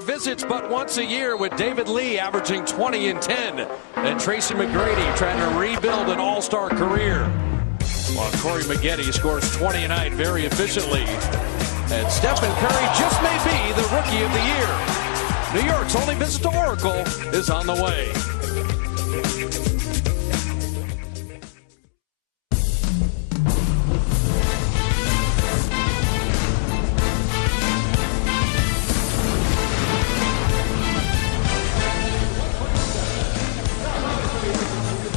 Visits but once a year, with David Lee averaging 20 and 10, and Tracy McGrady trying to rebuild an all-star career, while Corey Maggette scores 20 a night very efficiently. And Stephen Curry just may be the Rookie of the Year. New York's only visit to Oracle is on the way.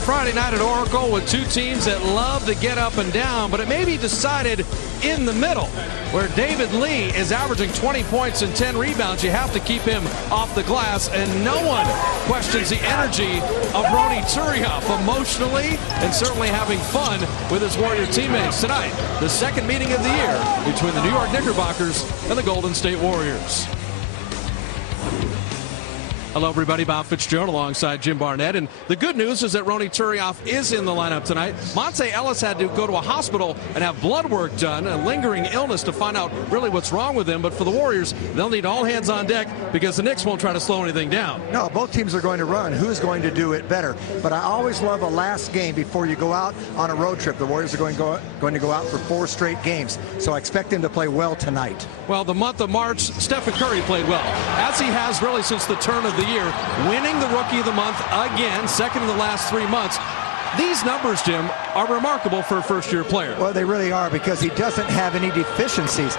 Friday night at Oracle with two teams that love to get up and down, but it may be decided in the middle, where David Lee is averaging 20 points and 10 rebounds. You have to keep him off the glass, and no one questions the energy of Ronny Turiaf emotionally and certainly having fun with his Warrior teammates tonight. The second meeting of the year between the New York Knickerbockers and the Golden State Warriors. Hello, everybody. Bob Fitzgerald alongside Jim Barnett. And the good news is that Ronny Turiaf is in the lineup tonight. Monte Ellis had to go to a hospital and have blood work done, a lingering illness, to find out really what's wrong with him. But for the Warriors, they'll need all hands on deck because the Knicks won't try to slow anything down. No, both teams are going to run. Who's going to do it better? But I always love a last game before you go out on a road trip. The Warriors are going to go out for 4 straight games. So I expect them to play well tonight. Well, the month of March, Stephen Curry played well, as he has really since the turn of the year, winning the Rookie of the Month again, second in the last 3 months. These numbers, Jim, are remarkable for a first-year player. Well, they really are, because he doesn't have any deficiencies.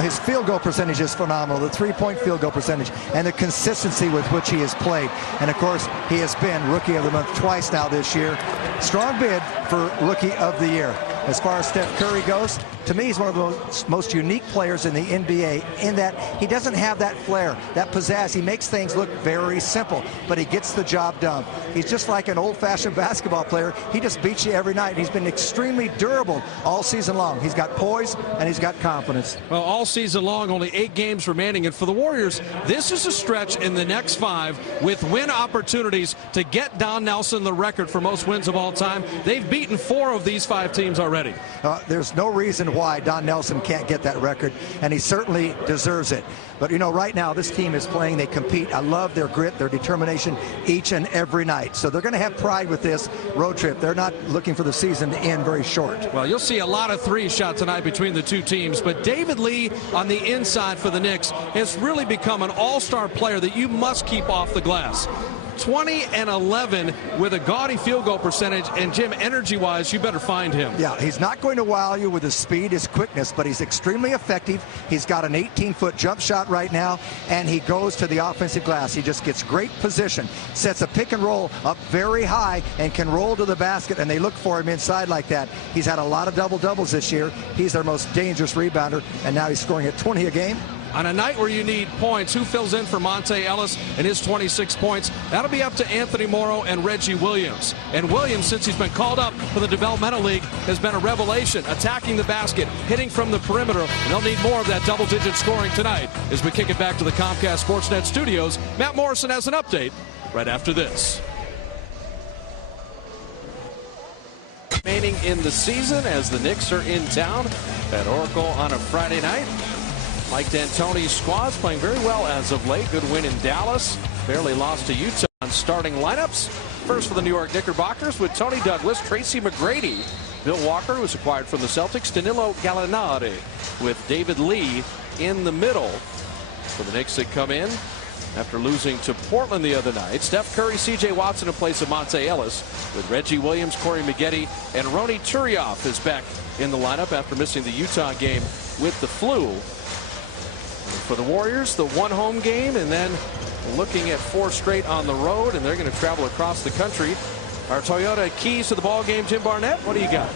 His field goal percentage is phenomenal, the three-point field goal percentage, and the consistency with which he has played. And, of course, he has been Rookie of the Month twice now this year. Strong bid for Rookie of the Year. As far as Steph Curry goes, to me, he's one of the most unique players in the NBA in that he doesn't have that flair, that pizzazz. He makes things look very simple, but he gets the job done. He's just like an old-fashioned basketball player. He just beats you every night. He's been extremely durable all season long. He's got poise and he's got confidence. Well, all season long, only 8 games remaining. And for the Warriors, this is a stretch in the next 5 with win opportunities to get Don Nelson the record for most wins of all time. They've beaten 4 of these 5 teams already. There's no reason why Don Nelson can't get that record, and he certainly deserves it. But, you know, right now this team is playing. They compete. I love their grit, their determination each and every night. So they're going to have pride with this road trip. They're not looking for the season to end very short. Well, you'll see a lot of threes shot tonight between the two teams. But David Lee on the inside for the Knicks has really become an all-star player that you must keep off the glass. 20 and 11 with a gaudy field goal percentage, and Jim, energy-wise, you better find him. Yeah, he's not going to wow you with his speed, his quickness, but he's extremely effective. He's got an 18-foot jump shot right now, and he goes to the offensive glass. He just gets great position, sets a pick and roll up very high, and can roll to the basket, and they look for him inside like that. He's had a lot of double-doubles this year. He's their most dangerous rebounder, and now he's scoring at 20 a game. On a night where you need points, who fills in for Monte Ellis and his 26 points? That'll be up to Anthony Morrow and Reggie Williams. And Williams, since he's been called up for the developmental league, has been a revelation, attacking the basket, hitting from the perimeter. And they'll need more of that double-digit scoring tonight. As we kick it back to the Comcast Sportsnet studios, Matt Morrison has an update right after this. Remaining in the season as the Knicks are in town at Oracle on a Friday night. Mike D'Antoni's squad's playing very well as of late. Good win in Dallas. Barely lost to Utah on starting lineups. First for the New York Knickerbockers with Tony Douglas, Tracy McGrady, Bill Walker, who was acquired from the Celtics, Danilo Gallinari, with David Lee in the middle. For the Knicks that come in after losing to Portland the other night. Steph Curry, C.J. Watson in place of Monte Ellis, with Reggie Williams, Corey Maggette, and Ronny Turiaf is back in the lineup after missing the Utah game with the flu. For the Warriors, the 1 home game, and then looking at 4 straight on the road, and they're going to travel across the country. Our Toyota keys to the ball game, Jim Barnett, what do you got?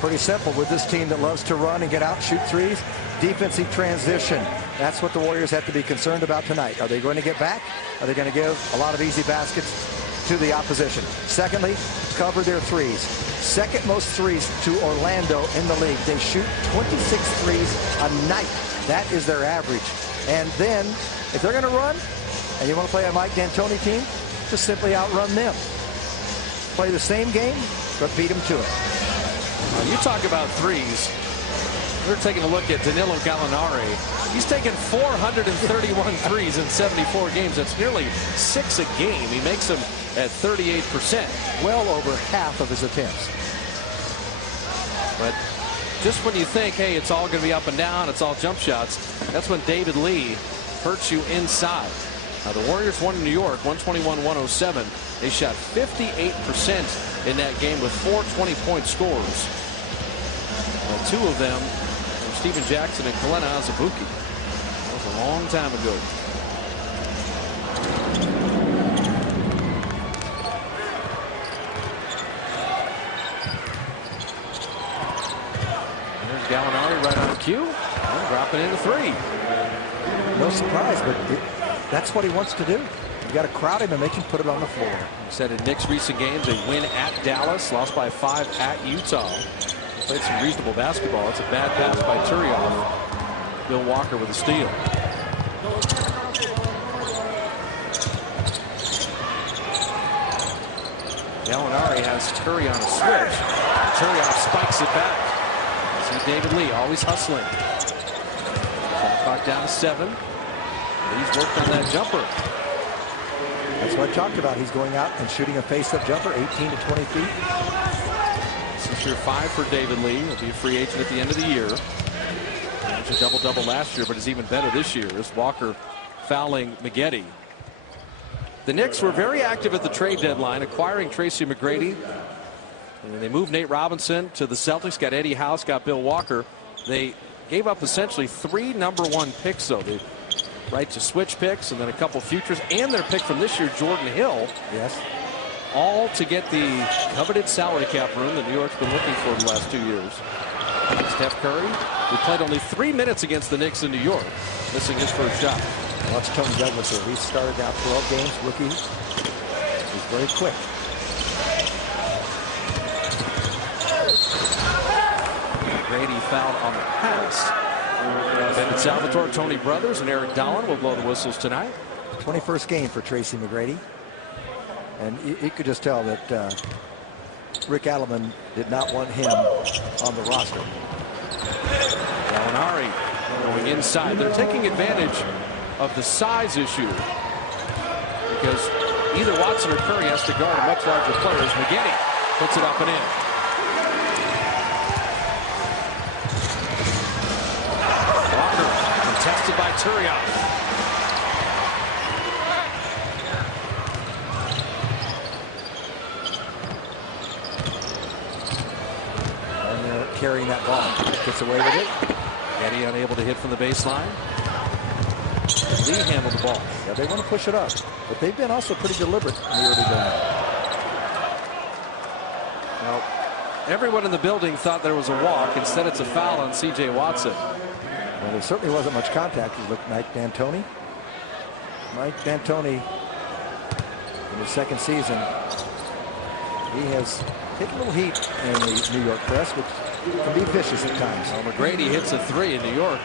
Pretty simple with this team that loves to run and get out, shoot threes. Defensive transition. That's what the Warriors have to be concerned about tonight. Are they going to get back? Are they going to give a lot of easy baskets to the opposition? Secondly, cover their threes. Second most threes to Orlando in the league. They shoot 26 threes a night. That is their average. And then, if they're going to run, and you want to play a Mike D'Antoni team, just simply outrun them. Play the same game, but beat them to it. You talk about threes. We're taking a look at Danilo Gallinari. He's taken 431 threes in 74 games. That's nearly 6 a game. He makes them at 38%. Well over half of his attempts. But just when you think, hey, it's all going to be up and down, it's all jump shots, that's when David Lee hurts you inside. The Warriors won in New York, 121-107. They shot 58% in that game with 4 20-point scores. 2 of them were Stephen Jackson and Kalena Azubuike. That was a long time ago. There's Gallinari right on cue. And dropping in the 3. No surprise, but that's what he wants to do. You got to crowd him and make him put it on the floor. He said in Knicks' recent games, they win at Dallas, lost by 5 at Utah. Played some reasonable basketball. It's a bad pass by Turiaf. Bill Walker with a steal. Gallinari has Curry on a switch. Turiaf spikes it back. See David Lee always hustling. Shot clock down to 7. He's worked on that jumper. That's what I talked about. He's going out and shooting a face-up jumper, 18 to 20 feet. This is year 5 for David Lee. He'll be a free agent at the end of the year. He was a double-double last year, but is even better this year as Walker fouling Maggette. The Knicks were very active at the trade deadline, acquiring Tracy McGrady. And they moved Nate Robinson to the Celtics, got Eddie House, got Bill Walker. They gave up essentially 3 #1 picks, though. They right to switch picks and then a couple futures and their pick from this year, Jordan Hill. Yes. All to get the coveted salary cap room that New York's been looking for the last 2 years. Steph Curry, who played only 3 minutes against the Knicks in New York, missing his first shot. Watch Tony Douglas here. He started out 12 games, rookie. He's very quick. Grady fouled on the pass. Ben Salvatore, Tony Brothers, and Eric Dolan will blow the whistles tonight. 21st game for Tracy McGrady. And you could just tell that Rick Adelman did not want him on the roster. Gallinari going inside. They're taking advantage of the size issue because either Watson or Curry has to guard a much larger player. As Maggette puts it up and in. Walker contested by Turiaf. Carrying that ball. Gets away with it. Eddie unable to hit from the baseline. Lee handled the ball. Yeah, they want to push it up, but they've been also pretty deliberate in the early going. Now, everyone in the building thought there was a walk. Instead, it's a foul on C.J. Watson. Well, there certainly wasn't much contact. You look, Mike D'Antoni. Mike D'Antoni, in his second season, he has taken a little heat in the New York press, which can be vicious at times. Well, McGrady hits a 3 in New York,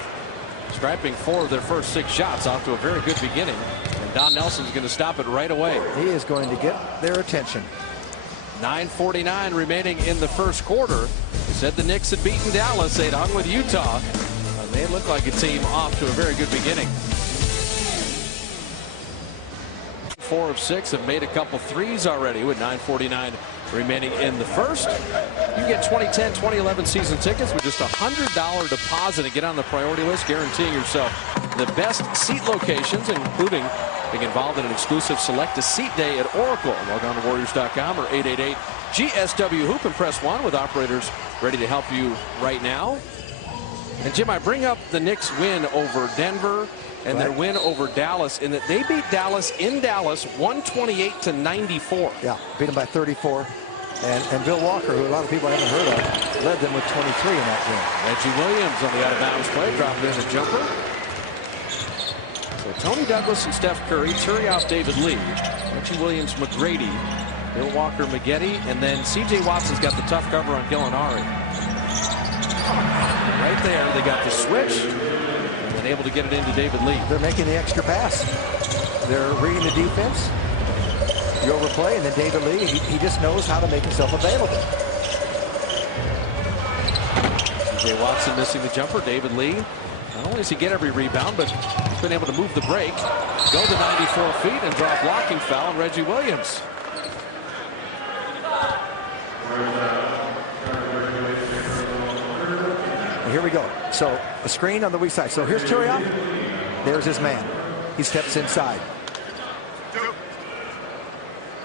striping 4 of their first 6 shots, off to a very good beginning. And Don Nelson's going to stop it right away. He is going to get their attention. 9:49 remaining in the first quarter. Said the Knicks had beaten Dallas. They'd hung with Utah. And they look like a team off to a very good beginning. 4 of 6 have made a couple threes already with 9:49 remaining in the first. You can get 2010-2011 season tickets with just a $100 deposit and get on the priority list, guaranteeing yourself the best seat locations, including being involved in an exclusive select a seat day at Oracle. Log on to Warriors.com or 888-GSW-HOOP and press 1 with operators ready to help you right now. And Jim, I bring up the Knicks win over Denver and their win over Dallas in that they beat Dallas in Dallas 128-94. Yeah, beat them by 34. And Bill Walker, who a lot of people haven't heard of, led them with 23 in that game. Reggie Williams on the out-of-bounds play, dropped in a jumper. So Tony Douglas and Steph Curry, Turiaf, David Lee, Reggie Williams, McGrady, Bill Walker, Maggette, and then C.J. Watson's got the tough cover on Gallinari. Right there, they got the switch and then able to get it into David Lee. They're making the extra pass. They're reading the defense. The overplay, and then David Lee, he just knows how to make himself available. T.J. Watson missing the jumper. David Lee. Not only does he get every rebound, but he's been able to move the break, go to 94 feet, and draw a blocking foul on Reggie Williams. Here we go. So a screen on the weak side. So here's Turiaf. There's his man. He steps inside.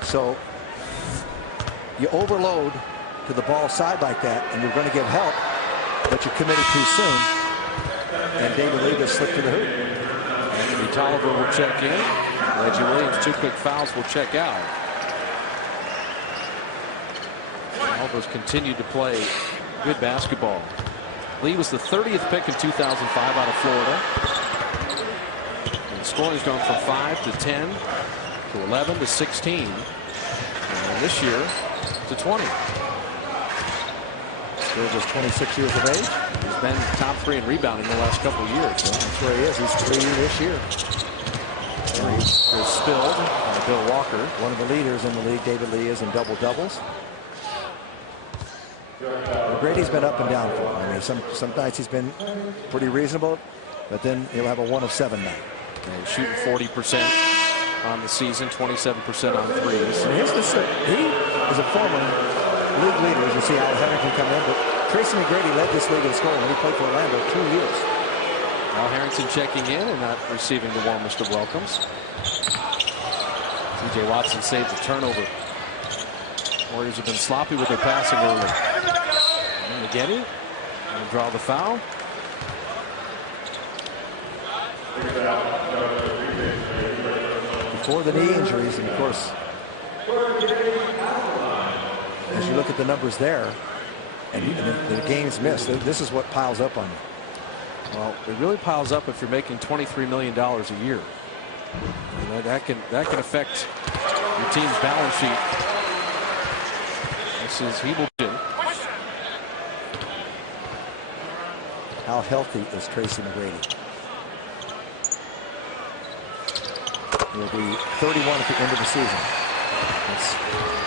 So you overload to the ball side like that, and you're going to give help, but you committed too soon. And David Lee just slipped to the hoop. Anthony Tolliver will check in. Reggie Williams, 2 quick fouls, will check out. Tolliver's continued to play good basketball. Lee was the 30th pick in 2005 out of Florida. And scoring's gone from 5 to 10 to 11 to 16. And this year to 20. Still just 26 years of age. He's been top 3 in rebounding the last couple of years. So that's where he is. He's 3 this year. He's spilled by Bill Walker. One of the leaders in the league, David Lee, is in double doubles. Brady's been up and down for him. I mean, some nights he's been pretty reasonable, but then he'll have a 1 of 7 night. He's shooting 40% on the season, 27% on threes. And he is a former league leader, as you see Al Harrington come in, but Tracy McGrady led this league in scoring when he played for Orlando 2 years. Al Harrington checking in and not receiving the warmest of welcomes. T.J. Watson saved the turnover. Warriors have been sloppy with their passing early. And Maggette will draw the foul. Before the knee injuries, and of course, as you look at the numbers there, and the games missed, this is what piles up on you. Well, it really piles up if you're making $23 million a year. And that can affect your team's balance sheet. This is Hebelton. How healthy is Tracy McGrady? He'll be 31 at the end of the season.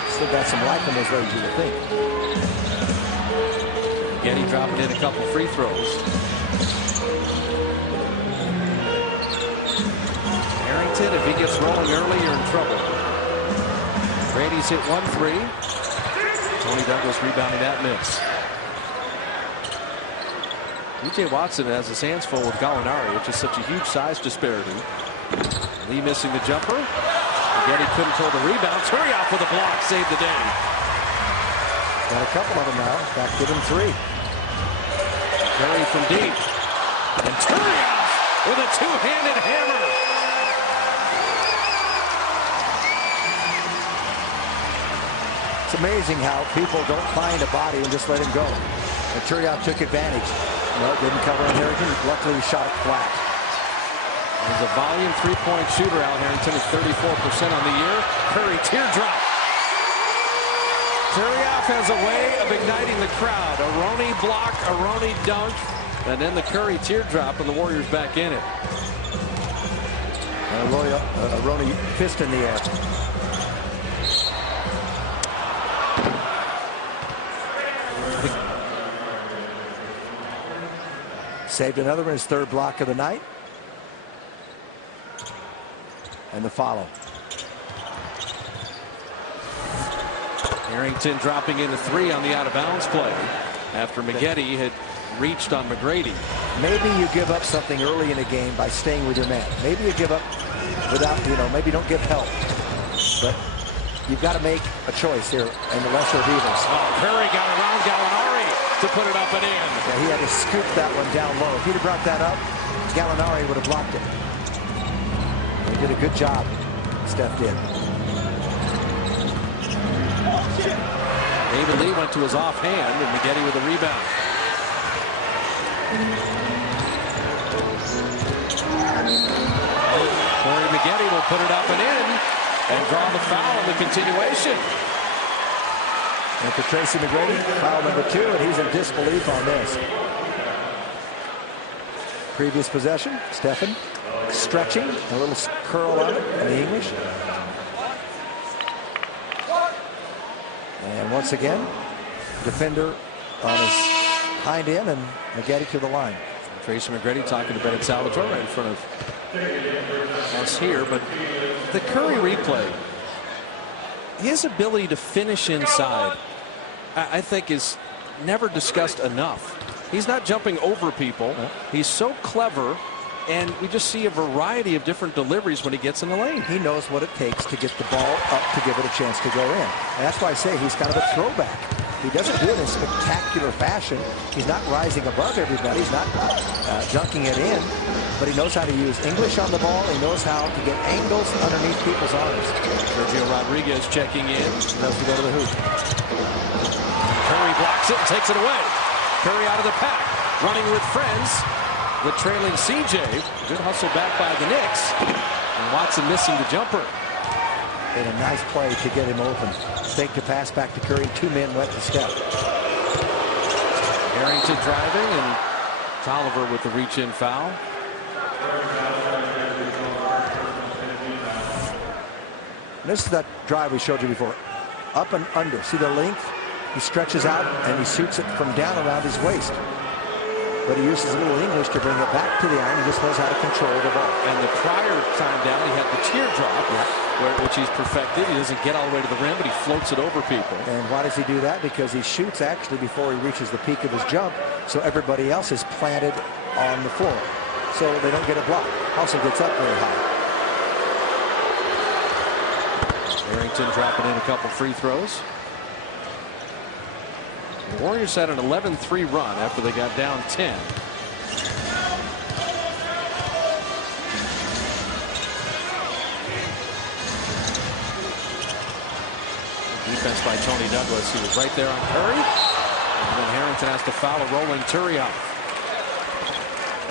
Still got some life in those legs, you would think. Getty dropping in a couple free throws. Harrington, if he gets rolling early, you're in trouble. Brady's hit 1 3. Tony Douglas rebounding that miss. T.J. Watson has his hands full with Gallinari. It's just such a huge size disparity. Lee missing the jumper. Getty couldn't pull the rebound. Turiaf with a block, saved the day. Got a couple of them now. In fact, give him 3. Curry from deep. And Turiaf with a two-handed hammer. It's amazing how people don't find a body and just let him go. And Turiaf took advantage. No, didn't cover on Harrington. Luckily, he shot it flat. He's a volume three-point shooter. Al Harrington at 34% on the year. Curry teardrop. Turiaf has a way of igniting the crowd. A Roney block, a Roney dunk, and then the Curry teardrop, and the Warriors back in it. A Roney fist in the air. Saved another one, his 3rd block of the night. And the follow. Harrington dropping in a 3 on the out-of-bounds play after Maggette had reached on McGrady. Maybe you give up something early in a game by staying with your man. Maybe you give up without, maybe you don't give help. But you've got to make a choice here in the lesser of evils. Oh, Curry got around Gallinari to put it up and in. Yeah, he had to scoop that one down low. If he'd have brought that up, Gallinari would have blocked it. He did a good job. Steph did. David Lee went to his offhand, and Maggette with a rebound. Corey Maggette will put it up and in and draw the foul in the continuation. And for Tracy McGrady, foul number 2, and he's in disbelief on this. Previous possession, Stephen stretching, a little curl on it in the English. And once again, defender on his Hind in and Maggette to the line. Tracy McGrady talking to Bennett Salvatore right in front of us here. But the Curry replay, his ability to finish inside, I think is never discussed enough. He's not jumping over people. He's so clever, and we just see a variety of different deliveries when he gets in the lane. He knows what it takes to get the ball up to give it a chance to go in. And that's why I say he's kind of a throwback. He doesn't do it in spectacular fashion. He's not rising above everybody. He's not dunking it in. But he knows how to use English on the ball. He knows how to get angles underneath people's arms. Sergio Rodriguez checking in. Loves to go to the hoop. Curry blocks it and takes it away. Curry out of the pack. Running with friends. The trailing CJ. Good hustle back by the Knicks. And Watson missing the jumper. And a nice play to get him open. Fake to pass back to Curry. 2 men went to Steph. Harrington driving and Tolliver with the reach-in foul. And this is that drive we showed you before. Up and under. See the length? He stretches out and he shoots it from down around his waist. But he uses a little English to bring it back to the iron. He just knows how to control the ball. And the prior time down, he had the teardrop, which he's perfected. He doesn't get all the way to the rim, but he floats it over people. And why does he do that? Because he shoots actually before he reaches the peak of his jump, so everybody else is planted on the floor, so they don't get a block. Also gets up very high. Harrington dropping in a couple free throws. The Warriors had an 11-3 run after they got down 10. Defense by Tony Douglas. He was right there on Curry. And then Harrington has to foul a rolling Turioff.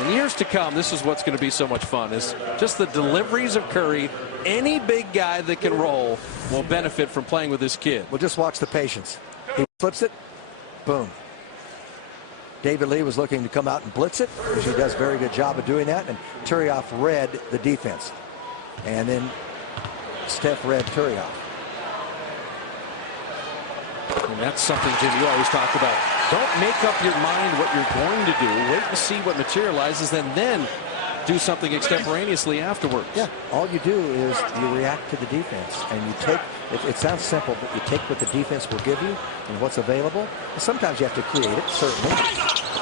In years to come, this is what's going to be so much fun, is just the deliveries of Curry. Any big guy that can roll will benefit from playing with this kid. Well, just watch the patience. He flips it. Boom. David Lee was looking to come out and blitz it, which he does a very good job of doing that. And Turioff read the defense. And then Steph read Turioff. And that's something, Jim, you always talk about. Don't make up your mind what you're going to do. Wait and see what materializes, and then do something extemporaneously afterwards. Yeah, all you do is you react to the defense, and you take, it sounds simple, but you take what the defense will give you and what's available. And sometimes you have to create it, certainly.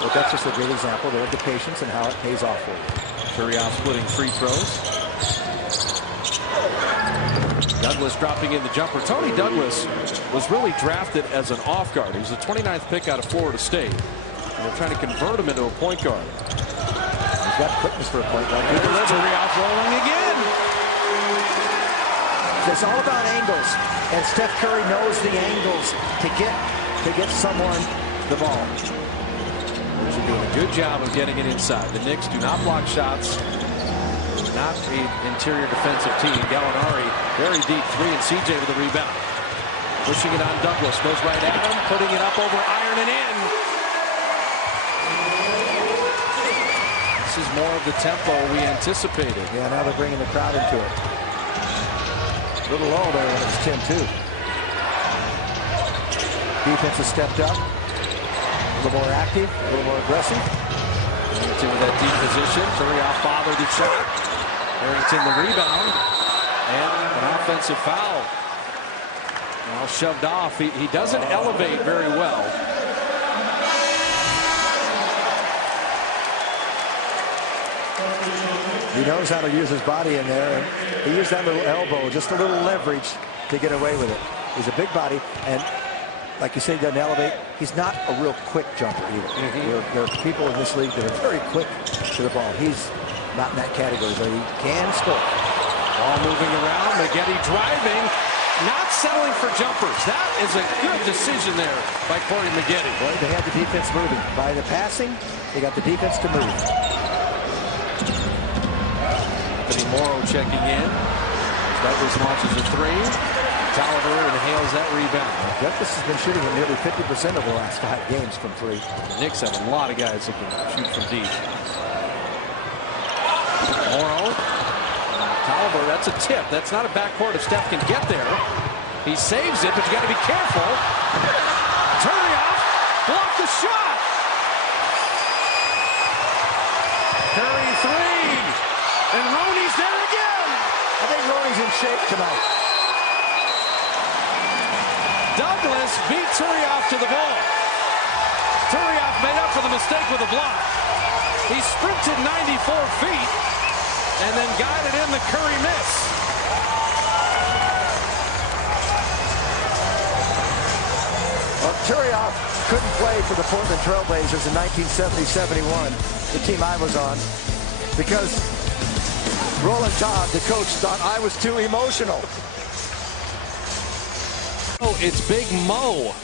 But that's just a great example there of the patience and how it pays off for you. Turioff splitting free throws. Douglas dropping in the jumper. Tony Douglas was really drafted as an off guard. He was the 29th pick out of Florida State. And they're trying to convert him into a point guard. He's got quickness for a point guard. Turioff rolling again. It's all about angles. And Steph Curry knows the angles to get someone the ball. They're doing a good job of getting it inside. The Knicks do not block shots. Not an interior defensive team. Gallinari, very deep three, and CJ with the rebound. Pushing it on Douglas. Goes right at him, putting it up over iron and in. This is more of the tempo we anticipated. Yeah, now they're bringing the crowd into it. A little low there when it was 10-2. Defense has stepped up. A little more active, a little more aggressive. Harrington with that deep position. Turioff bothered the shot. Harrington the rebound. And an offensive foul. Now shoved off. He doesn't elevate very well. He knows how to use his body in there. And he used that little elbow, just a little leverage to get away with it. He's a big body, and like you say, he doesn't elevate. He's not a real quick jumper either. There are people in this league that are very quick to the ball. He's not in that category, but he can score. Ball moving around. Maggette driving. Not settling for jumpers. That is a good decision there by Corey Maggette. Boy, they had the defense moving. By the passing, they got the defense to move. Anthony Morrow checking in. Douglas launches a three. Tolliver inhales that rebound. Douglas has been shooting at nearly 50% over the last 5 games from three. The Knicks have a lot of guys that can shoot from deep. Morrow. Tolliver, that's a tip. That's not a backcourt if Steph can get there. He saves it, but you got to be careful. Turioff blocked the shot. Curry three. And Roney's there again. I think Roney's in shape tonight. Douglas beat Turioff to the ball. Turioff made up for the mistake with a block. He sprinted 94 feet and then got it in the Curry miss. Well, Turioff couldn't play for the Portland Trailblazers in 1970-71, the team I was on, because Roland Todd, the coach, thought I was too emotional. Oh, it's Big Mo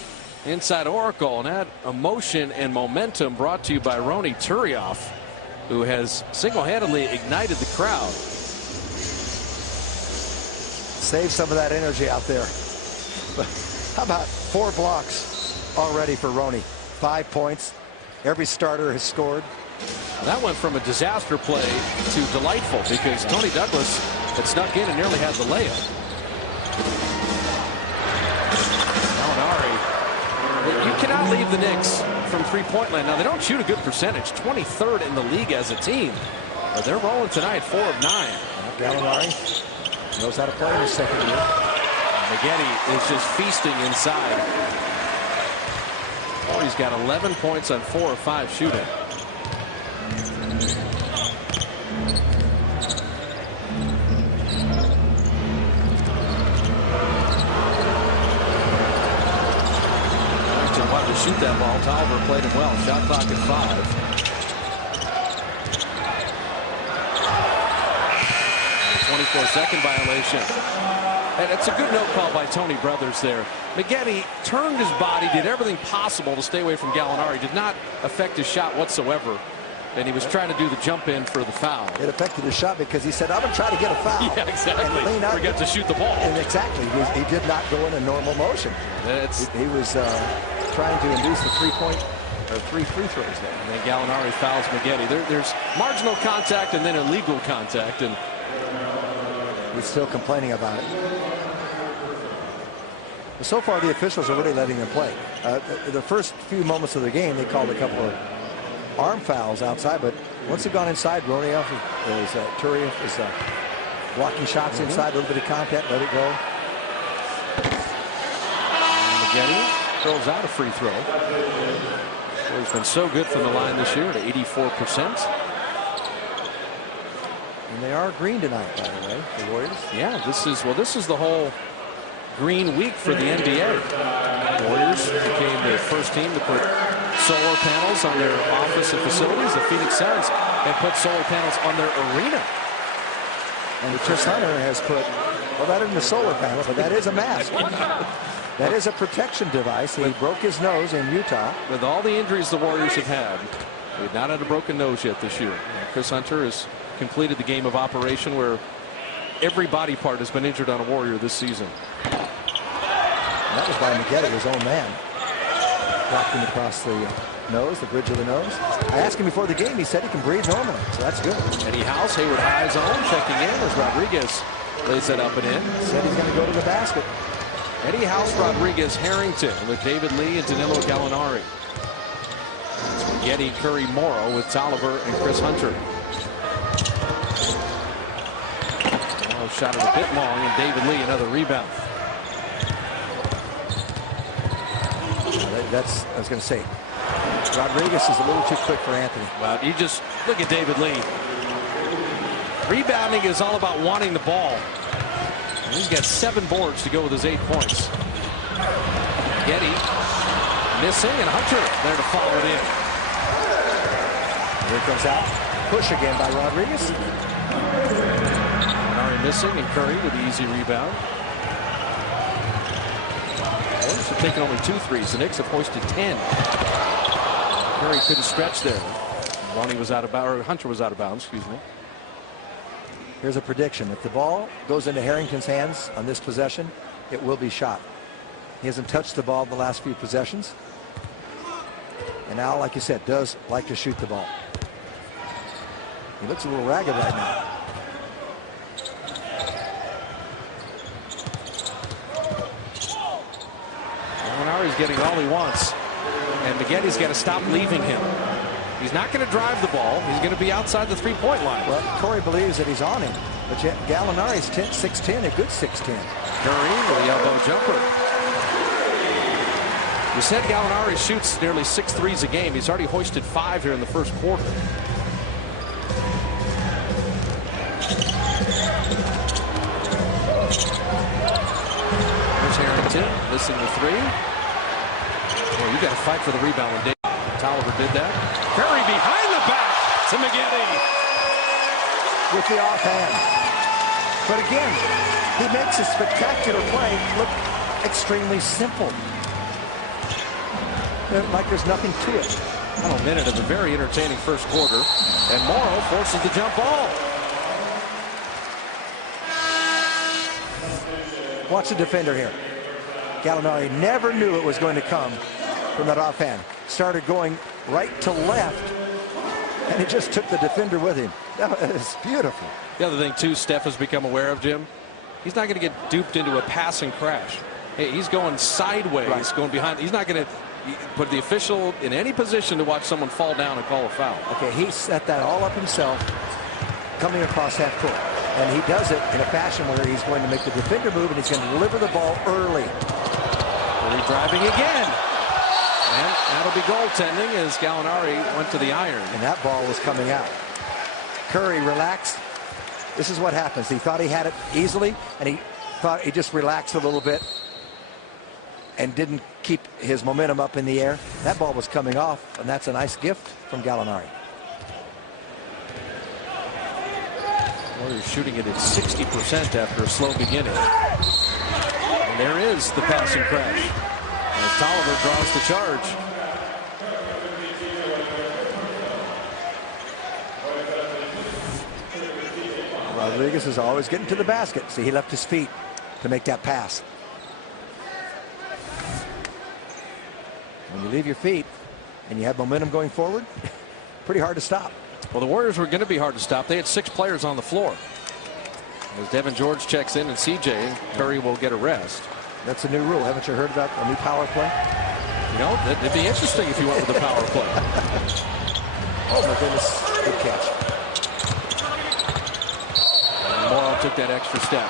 inside Oracle, and that emotion and momentum brought to you by Ronny Turioff, who has single-handedly ignited the crowd. Save some of that energy out there. But how about 4 blocks already for Roney? 5 points. Every starter has scored. That went from a disaster play to delightful because Tony Douglas had snuck in and nearly had the layup. You cannot leave the Knicks from three-point land. Now, they don't shoot a good percentage, 23rd in the league as a team. But they're rolling tonight, 4 of 9. Gallinari knows how to play in his second year. Maggette is just feasting inside. Oh, he's got 11 points on 4 of 5 shooting. To shoot that ball. Tolliver played it well. Shot clock at 5. And a 24-second violation. And it's a good no call by Tony Brothers there. Maggette turned his body, did everything possible to stay away from Gallinari. Did not affect his shot whatsoever. And he was trying to do the jump in for the foul. It affected his shot because he said, I'm going to try to get a foul. Yeah, exactly. Forgot to shoot the ball. And exactly. He did not go in a normal motion. He was trying to induce the 3-point or 3 free throws there. And then Gallinari fouls Maggette. There's marginal contact and then illegal contact. And he's still complaining about it. But so far, the officials are really letting them play. The first few moments of the game, they called a couple of arm fouls outside, but once they've gone inside, Turioff is blocking shots inside, a little bit of contact, let it go. Maggette throws out a free throw. Well, he's been so good from the line this year at 84%. And they are green tonight, by the way, the Warriors. Yeah, this is the whole green week for the NBA. The Warriors became the first team to put solar panels on their office and facilities. The Phoenix Suns have put solar panels on their arena. And Chris Hunter has put, well, that isn't a solar panel, but that is a mask. That is a protection device. He broke his nose in Utah. With all the injuries the Warriors have had, they've not had a broken nose yet this year. And Chris Hunter has completed the game of operation where every body part has been injured on a Warrior this season. And that was by Maggette, his own man. Dropped him across the nose, the bridge of the nose. I asked him before the game. He said he can breathe normally, so that's good. Eddie House, Hayward high zone, checking in as Rodriguez lays that up and in. Said he's going to go to the basket. Eddie House, Rodriguez, Harrington with David Lee and Danilo Gallinari. Maggette, Curry, Morrow with Tolliver and Chris Hunter. Morrow shot it a bit long, and David Lee another rebound. That's, I was going to say, Rodriguez is a little too quick for Anthony. Well, you just look at David Lee. Rebounding is all about wanting the ball. And he's got 7 boards to go with his 8 points. Getty missing, and Hunter there to follow it in. Here it comes out. Push again by Rodriguez. Gallinari missing, and Curry with the easy rebound. Warriors have taken only 2 threes. The Knicks have hoisted 10. Curry couldn't stretch there. Ronnie was out of bounds, or Hunter was out of bounds, excuse me. Here's a prediction. If the ball goes into Harrington's hands on this possession, it will be shot. He hasn't touched the ball in the last few possessions. And Al, like you said, does like to shoot the ball. He looks a little ragged right now. Gallinari's getting all he wants. And Maggette's got to stop leaving him. He's not going to drive the ball. He's going to be outside the three-point line. Well, Corey believes that he's on him. But yet Gallinari's 6'10", a good 6'10". Curry with the elbow jumper. You said Gallinari shoots nearly 6 threes a game. He's already hoisted 5 here in the first quarter. Here's Harrington missing the 3. Well, you got to fight for the rebound when Dave Tolliver did that. Curry behind the back to McGinty with the offhand. But again, he makes a spectacular play look extremely simple. Like there's nothing to it. Final minute of a very entertaining first quarter, and Morrow forces the jump ball. Watch the defender here. Gallinari never knew it was going to come from that offhand. Started going right to left, and he just took the defender with him. That was beautiful. The other thing, too, Steph has become aware of, Jim, he's not going to get duped into a passing crash. Hey, he's going sideways, right. Going behind. He's not going to put the official in any position to watch someone fall down and call a foul. Okay, he set that all up himself, coming across half court. And he does it in a fashion where he's going to make the defender move, and he's going to deliver the ball early. Early driving again. And that'll be goaltending as Gallinari went to the iron. And that ball was coming out. Curry relaxed. This is what happens. He thought he had it easily, and he thought he just relaxed a little bit and didn't keep his momentum up in the air. That ball was coming off, and that's a nice gift from Gallinari. Warriors shooting it at 60% after a slow beginning. And there is the passing crash. And Tolliver draws the charge. Rodriguez is always getting to the basket. See, he left his feet to make that pass. When you leave your feet and you have momentum going forward, pretty hard to stop. Well, the Warriors were going to be hard to stop. They had 6 players on the floor. As Devin George checks in and CJ, Curry will get a rest. That's a new rule. Haven't you heard about a new power play? You know, it'd be interesting if you went with the power play. Oh, my goodness. Good catch. And Morrow took that extra step.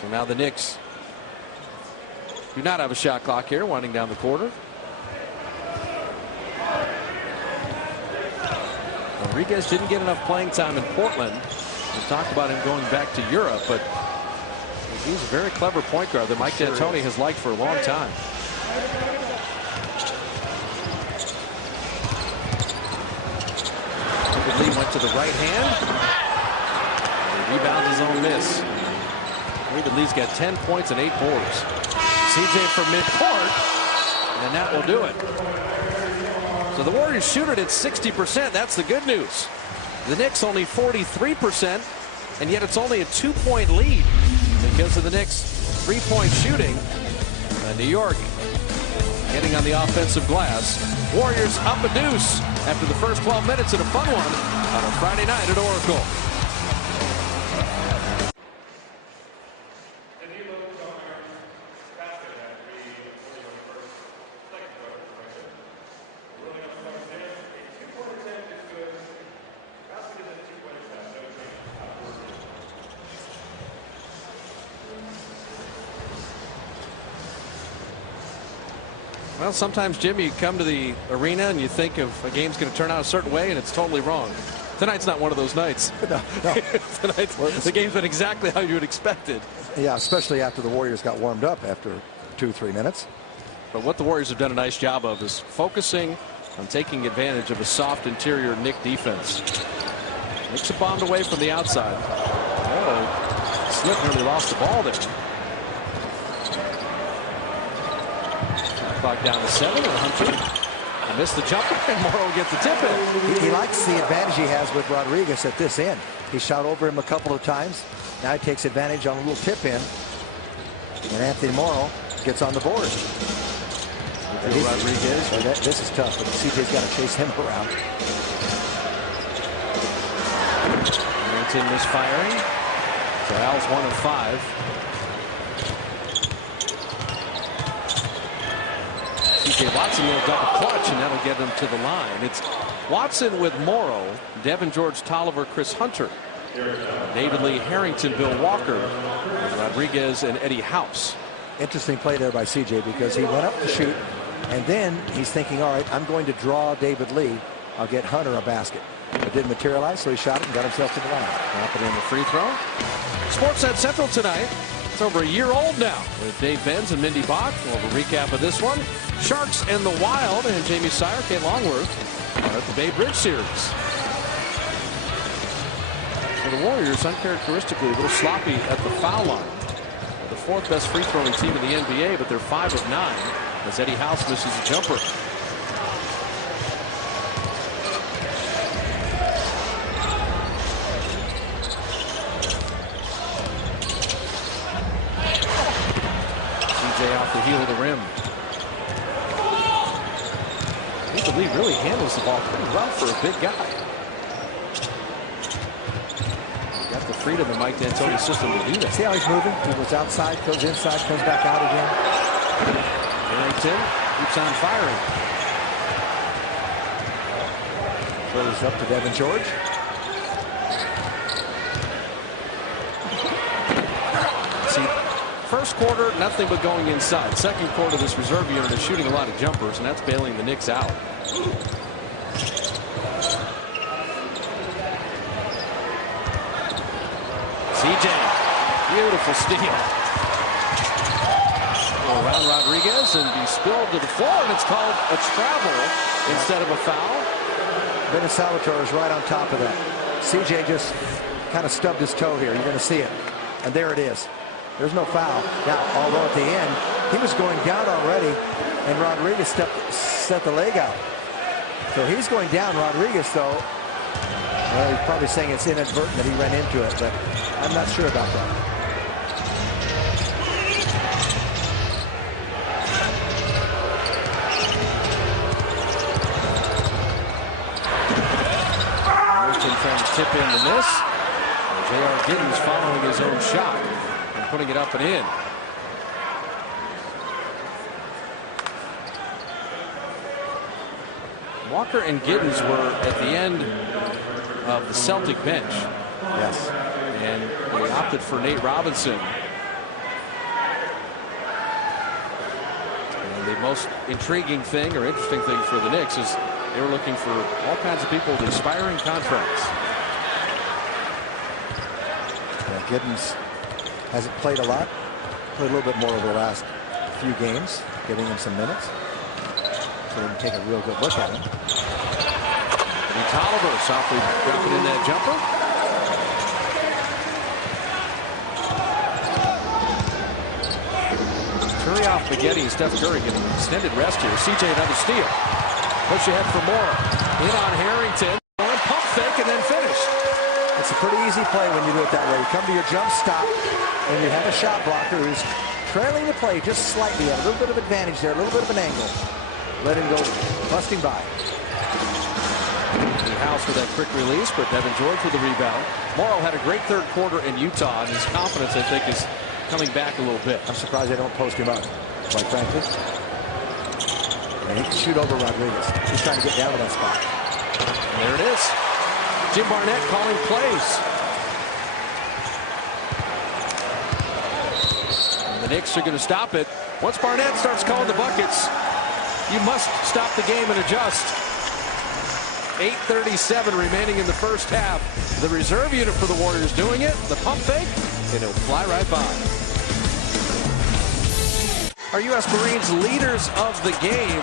So now the Knicks do not have a shot clock here, winding down the quarter. Rodriguez didn't get enough playing time in Portland. We talked about him going back to Europe, but he's a very clever point guard that Mike D'Antoni has liked for a long time. Lee went to the right hand. He rebounds his own miss. David Lee's got 10 points and 8 boards. CJ from midcourt, and that will do it. So the Warriors shoot it at 60%. That's the good news. The Knicks only 43%, and yet it's only a 2-point lead because of the Knicks' 3-point shooting. New York getting on the offensive glass. Warriors up a deuce after the first 12 minutes in a fun one on a Friday night at Oracle. Well, sometimes, Jim, you come to the arena and you think of a game's going to turn out a certain way, and it's totally wrong. Tonight's not one of those nights. No. The game's been exactly how you would expect it. Yeah, especially after the Warriors got warmed up after 2-3 minutes. But what the Warriors have done a nice job of is focusing on taking advantage of a soft interior Knick defense. Knicks are bombed away from the outside. Oh, Smith nearly lost the ball there. Clock down to 7, and Hunter missed the jumper, and Morrow gets the tip in. He likes the advantage he has with Rodriguez at this end. He shot over him a couple of times. Now he takes advantage on a little tip in. And Anthony Morrow gets on the board. Rodriguez. This is tough, but CJ's got to chase him around. Harrington misfiring. So Al's 1 of 5. CJ T.J. Watson will double clutch, and that'll get him to the line. It's Watson with Morrow, Devin George, Tolliver, Chris Hunter, David Lee, Harrington, Bill Walker, Rodriguez, and Eddie House. Interesting play there by CJ, because he went up to shoot, and then he's thinking, all right, I'm going to draw David Lee. I'll get Hunter a basket. It didn't materialize, so he shot it and got himself to the line. Drop it in the free throw. Sportsnet Central tonight. It's over a year old now with Dave Benz and Mindy Bach. We'll have a recap of this one. Sharks and the Wild, and Jamie Sire, Kate Longworth are at the Bay Bridge Series. For the Warriors, uncharacteristically a little sloppy at the foul line. The fourth best free throwing team in the NBA, but they're 5 of 9 as Eddie House misses a jumper. Off the heel of the rim. David Lee really handles the ball pretty well for a big guy. He got the freedom in Mike D'Antoni's system to do that. See how he's moving? He goes outside, goes inside, comes back out again. Harrington keeps on firing. Throws up to Devin George. First quarter, nothing but going inside. Second quarter, this reserve unit is shooting a lot of jumpers, and that's bailing the Knicks out. CJ, beautiful steal. Go around Rodriguez and be spilled to the floor, and it's called a travel instead of a foul. Ben Salvatore is right on top of that. CJ just kind of stubbed his toe here. You're going to see it. And there it is. There's no foul. Now, although at the end, he was going down already, and Rodriguez set the leg out. So he's going down. Rodriguez, though, well, he's probably saying it's inadvertent that he ran into it, but I'm not sure about that. Harrington trying to tip in the miss. J.R. Giddens following his own shot. Putting it up and in. Walker and Giddens were at the end of the Celtic bench. Yes. And they opted for Nate Robinson. And the most intriguing thing or interesting thing for the Knicks is they were looking for all kinds of people with expiring contracts. Yeah, Giddens hasn't played a lot. Played a little bit more over the last few games, giving him some minutes. So they can take a real good look at him. And Tolliver softly dropping in that jumper. Curry off Spaghetti and Steph Curry getting an extended rest here. CJ another steal. Push ahead for more. In on Harrington. One pump fake and then finish. It's a pretty easy play when you do it that way. You come to your jump stop, and you have a shot blocker who's trailing the play just slightly. A little bit of advantage there, a little bit of an angle. Let him go busting by. House with that quick release, but Devin George with the rebound. Morrow had a great third quarter in Utah, and his confidence, I think, is coming back a little bit. I'm surprised they don't post him up, quite frankly. And he can shoot over Rodriguez. He's trying to get down to that spot. And there it is. Jim Barnett calling plays. And the Knicks are going to stop it. Once Barnett starts calling the buckets, you must stop the game and adjust. 8:37 remaining in the first half. The reserve unit for the Warriors doing it. The pump fake, and it'll fly right by. Our U.S. Marines leaders of the game.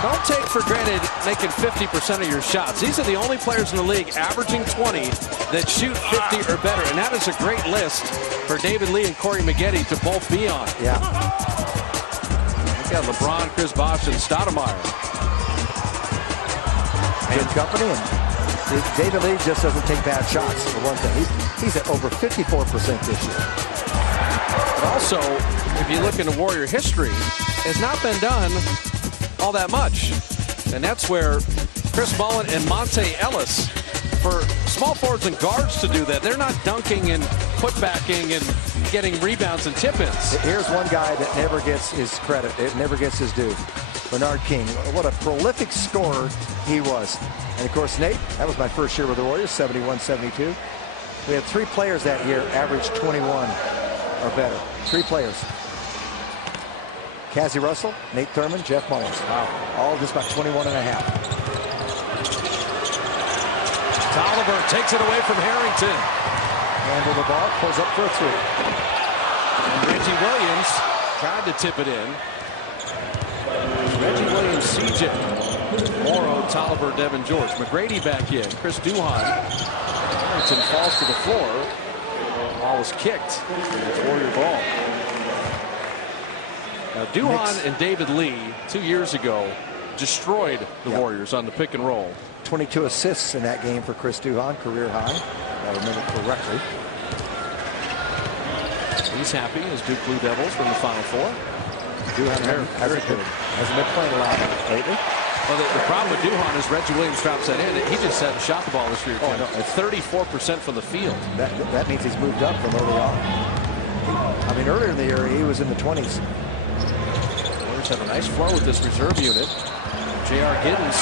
Don't take for granted making 50% of your shots. These are the only players in the league averaging 20 that shoot 50 or better. And that is a great list for David Lee and Corey Maggette to both be on. Yeah. Look at LeBron, Chris Bosh, and Stoudemire. Good company. And David Lee just doesn't take bad shots, for one thing. He's at over 54% this year. But also, if you look into Warrior history, has not been done all that much. And that's where Chris Mullin and Monte Ellis, for small forwards and guards to do that, they're not dunking and putbacking and getting rebounds and tip-ins. Here's one guy that never gets his credit. It never gets his due. Bernard King. What a prolific scorer he was. And of course, Nate, that was my first year with the Warriors, 71-72. We had 3 players that year averaged 21 or better. 3 players. Cassie Russell, Nate Thurman, Jeff Mullins. Wow. All just about 21 and a half. Tolliver takes it away from Harrington. Handle the ball, pulls up for a 3. And Reggie Williams tried to tip it in. Reggie Williams, CJ, Morrow, Tolliver, Devin George. McGrady back in. Chris Duhon. Harrington falls to the floor. The ball was kicked. It's Warrior ball. Now, Duhon Knicks. and David Lee, 2 years ago, destroyed the Warriors on the pick and roll. 22 assists in that game for Chris Duhon, career high, if I remember correctly. He's happy as Duke Blue Devils from the Final Four. Duhon hasn't been playing a lot lately. Well, the problem with Duhon is Reggie Williams drops that in. He just hasn't shot the ball this year. Oh, no. 34% from the field. That means he's moved up from early on. I mean, earlier in the year, he was in the 20s. Warriors have a nice flow with this reserve unit. J.R. Giddens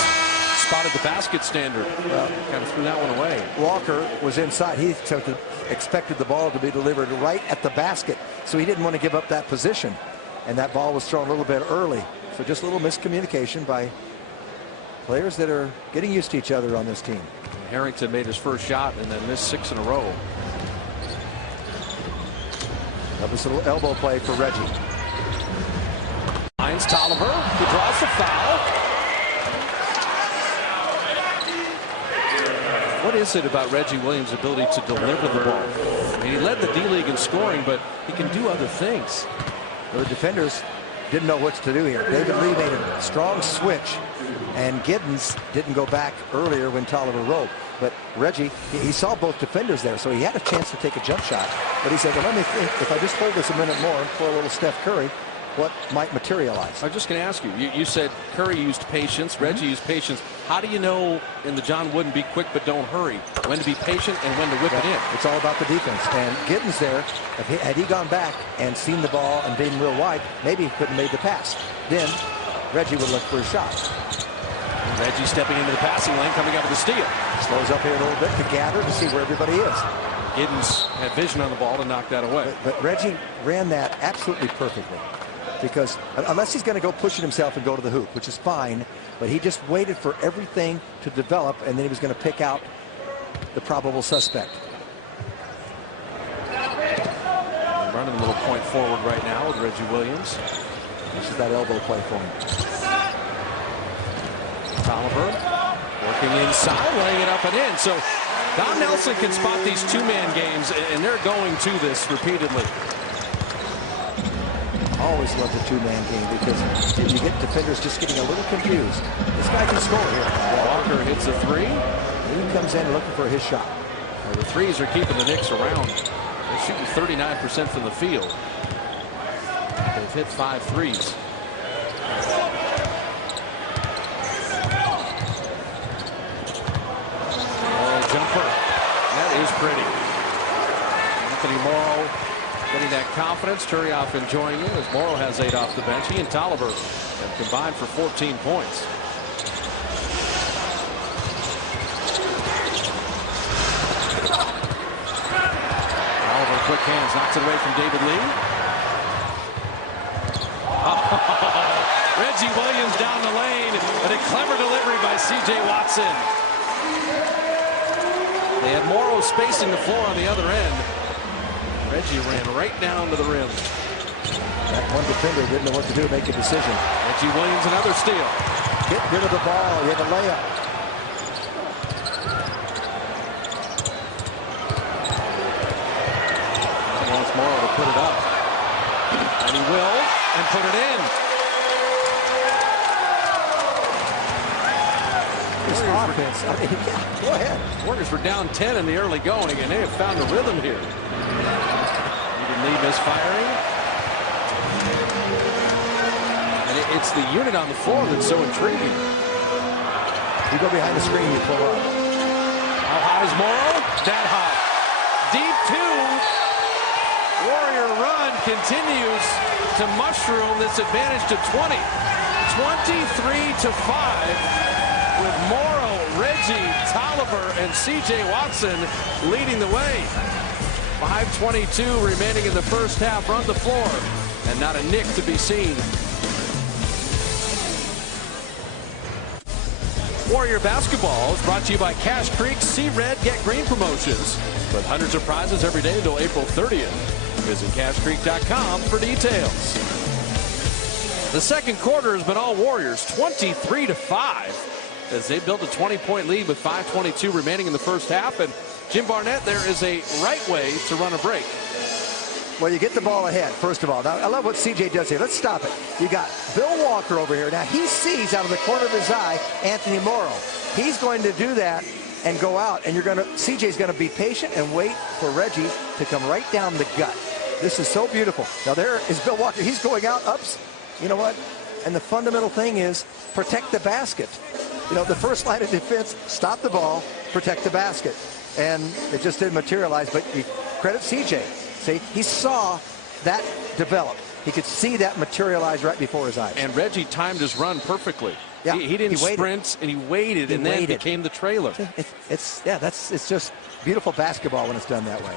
spotted the basket standard. Kind of threw that one away. Walker was inside. He expected the ball to be delivered right at the basket, so he didn't want to give up that position. And that ball was thrown a little bit early. So just a little miscommunication by players that are getting used to each other on this team. Harrington made his first shot and then missed 6 in a row. That was a little elbow play for Reggie. Finds Tolliver, who draws the foul. What is it about Reggie Williams' ability to deliver the ball? I mean, he led the D-League in scoring, but he can do other things. Well, the defenders didn't know what to do here. David Lee made a strong switch, and Giddens didn't go back earlier when Tolliver rolled. But Reggie, he saw both defenders there, so he had a chance to take a jump shot. But he said, well, let me think, if I just hold this a minute more and throw a little Steph Curry, what might materialize? I was just going to ask you, you said Curry used patience, Reggie used patience. How do you know in the John Wooden be quick but don't hurry, when to be patient and when to whip it in? It's all about the defense. And Giddens there, had he gone back and seen the ball and been real wide, maybe he couldn't have made the pass. Then Reggie would look for a shot. Reggie stepping into the passing lane, coming out of the steal. Slows up here a little bit to gather to see where everybody is. Giddens had vision on the ball to knock that away. But Reggie ran that absolutely perfectly. Because unless he's going to go pushing himself and go to the hoop, which is fine, but he just waited for everything to develop, and then he was going to pick out the probable suspect. Running a little point forward right now with Reggie Williams. This is that elbow play for him. Tolliver working inside, laying it up and in. So Don Nelson can spot these two-man games, and they're going to this repeatedly. Always love the two-man game because you get defenders just getting a little confused. This guy can score here. Walker hits a 3. He comes in looking for his shot. Well, the threes are keeping the Knicks around. They're shooting 39% from the field. They've hit 5 threes. Oh, jumper. That is pretty. Anthony Morrow getting that confidence. Turioff enjoying it as Morrow has 8 off the bench. He and Tolliver have combined for 14 points. Tolliver, quick hands, knocks it away from David Lee. Reggie Williams down the lane, but a clever delivery by C.J. Watson. They had Morrow spacing the floor on the other end. Reggie ran right down to the rim. That one defender didn't know what to do, make a decision. Reggie Williams, another steal. Get rid of the ball. You have a layup. He wants Morrow to put it up. And he will, and put it in. This offense, I mean, yeah, go ahead. Warriors were down 10 in the early going, and they have found a rhythm here. Even Lee misfiring. And it's the unit on the floor that's so intriguing. You go behind the screen, you pull up. How hot is Morrow? That hot. Deep 2. Warrior run continues to mushroom this advantage to 20. 23-5 with Morrow, Reggie, Tolliver, and C.J. Watson leading the way. 5:22 remaining in the first half. Run the floor, and not a Knick to be seen. Warrior basketball is brought to you by Cash Creek See Red Get Green promotions with hundreds of prizes every day until April 30th. Visit cashcreek.com for details. The second quarter has been all Warriors, 23-5, as they built a 20-point lead with 5:22 remaining in the first half. And Jim Barnett, there is a right way to run a break. Well, you get the ball ahead, first of all. Now, I love what CJ does here. Let's stop it. You got Bill Walker over here. Now, he sees out of the corner of his eye Anthony Morrow. He's going to do that and go out, and CJ's going to be patient and wait for Reggie to come right down the gut. This is so beautiful. Now, there is Bill Walker. He's going out, ups. You know what? And the fundamental thing is protect the basket. You know, the first line of defense, stop the ball, protect the basket. And it just didn't materialize, but you credit CJ. See, he saw that develop. He could see that materialize right before his eyes. And Reggie timed his run perfectly. Yeah, he didn't sprint, and he waited, and then became the trailer. It's just beautiful basketball when it's done that way.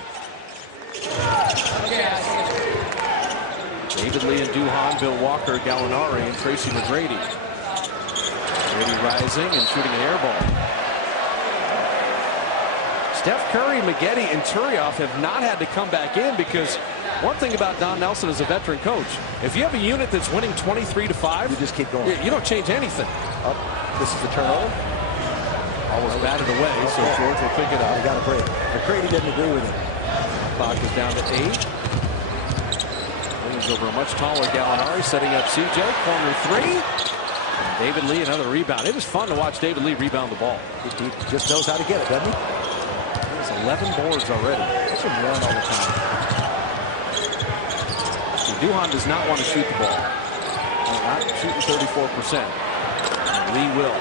David Lee and Duhan, Bill Walker, Gallinari, and Tracy McGrady. Brady rising and shooting an air ball. Steph Curry, Maggette, and Turioff have not had to come back in, because one thing about Don Nelson as a veteran coach, if you have a unit that's winning 23-5, you just keep going. You don't change anything. This is the turnover. Almost batted away, so George will pick it up. They got a break. McGrady didn't agree with it. Clock is down to 8. Williams over a much taller Gallinari, setting up CJ. Corner 3. David Lee, another rebound. It is fun to watch David Lee rebound the ball. He just knows how to get it, doesn't he? 11 boards already. That's him run all the time. See, Duhan does not want to shoot the ball. He's not shooting 34%. Lee will.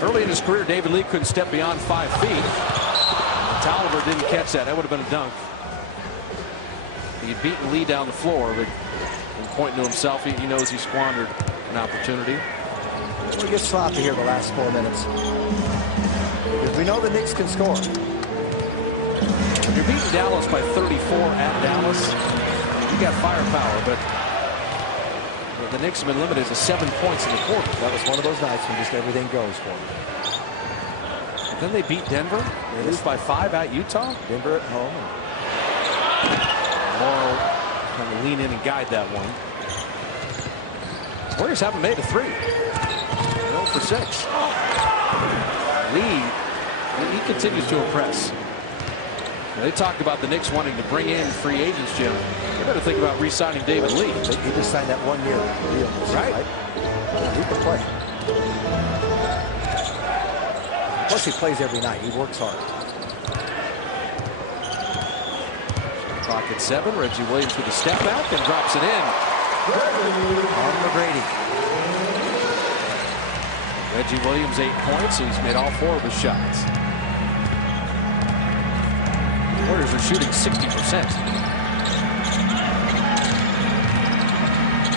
Early in his career, David Lee couldn't step beyond 5 feet. Tolliver didn't catch that. That would have been a dunk. He had beaten Lee down the floor, but pointing to himself, he knows he squandered an opportunity. We'll get sloppy here the last 4 minutes. Because we know the Knicks can score. When you're beating Dallas by 34 at Dallas, you got firepower, but the Knicks have been limited to 7 points in the quarter. That was one of those nights when just everything goes for them. And then they beat Denver. They lose by 5 at Utah. Denver at home. Morrow trying to lean in and guide that one. Warriors haven't made a 3. 0 for 6. Lee, he continues to impress. They talked about the Knicks wanting to bring in free agents, Jim. You better think about re-signing David Lee. He just signed that 1-year deal. Right? Yeah, he can play. Plus, he plays every night. He works hard. Clock at 7. Reggie Williams with a step back and drops it in. On McGrady. Reggie Williams 8 points. He's made all 4 of his shots. The Warriors are shooting 60%.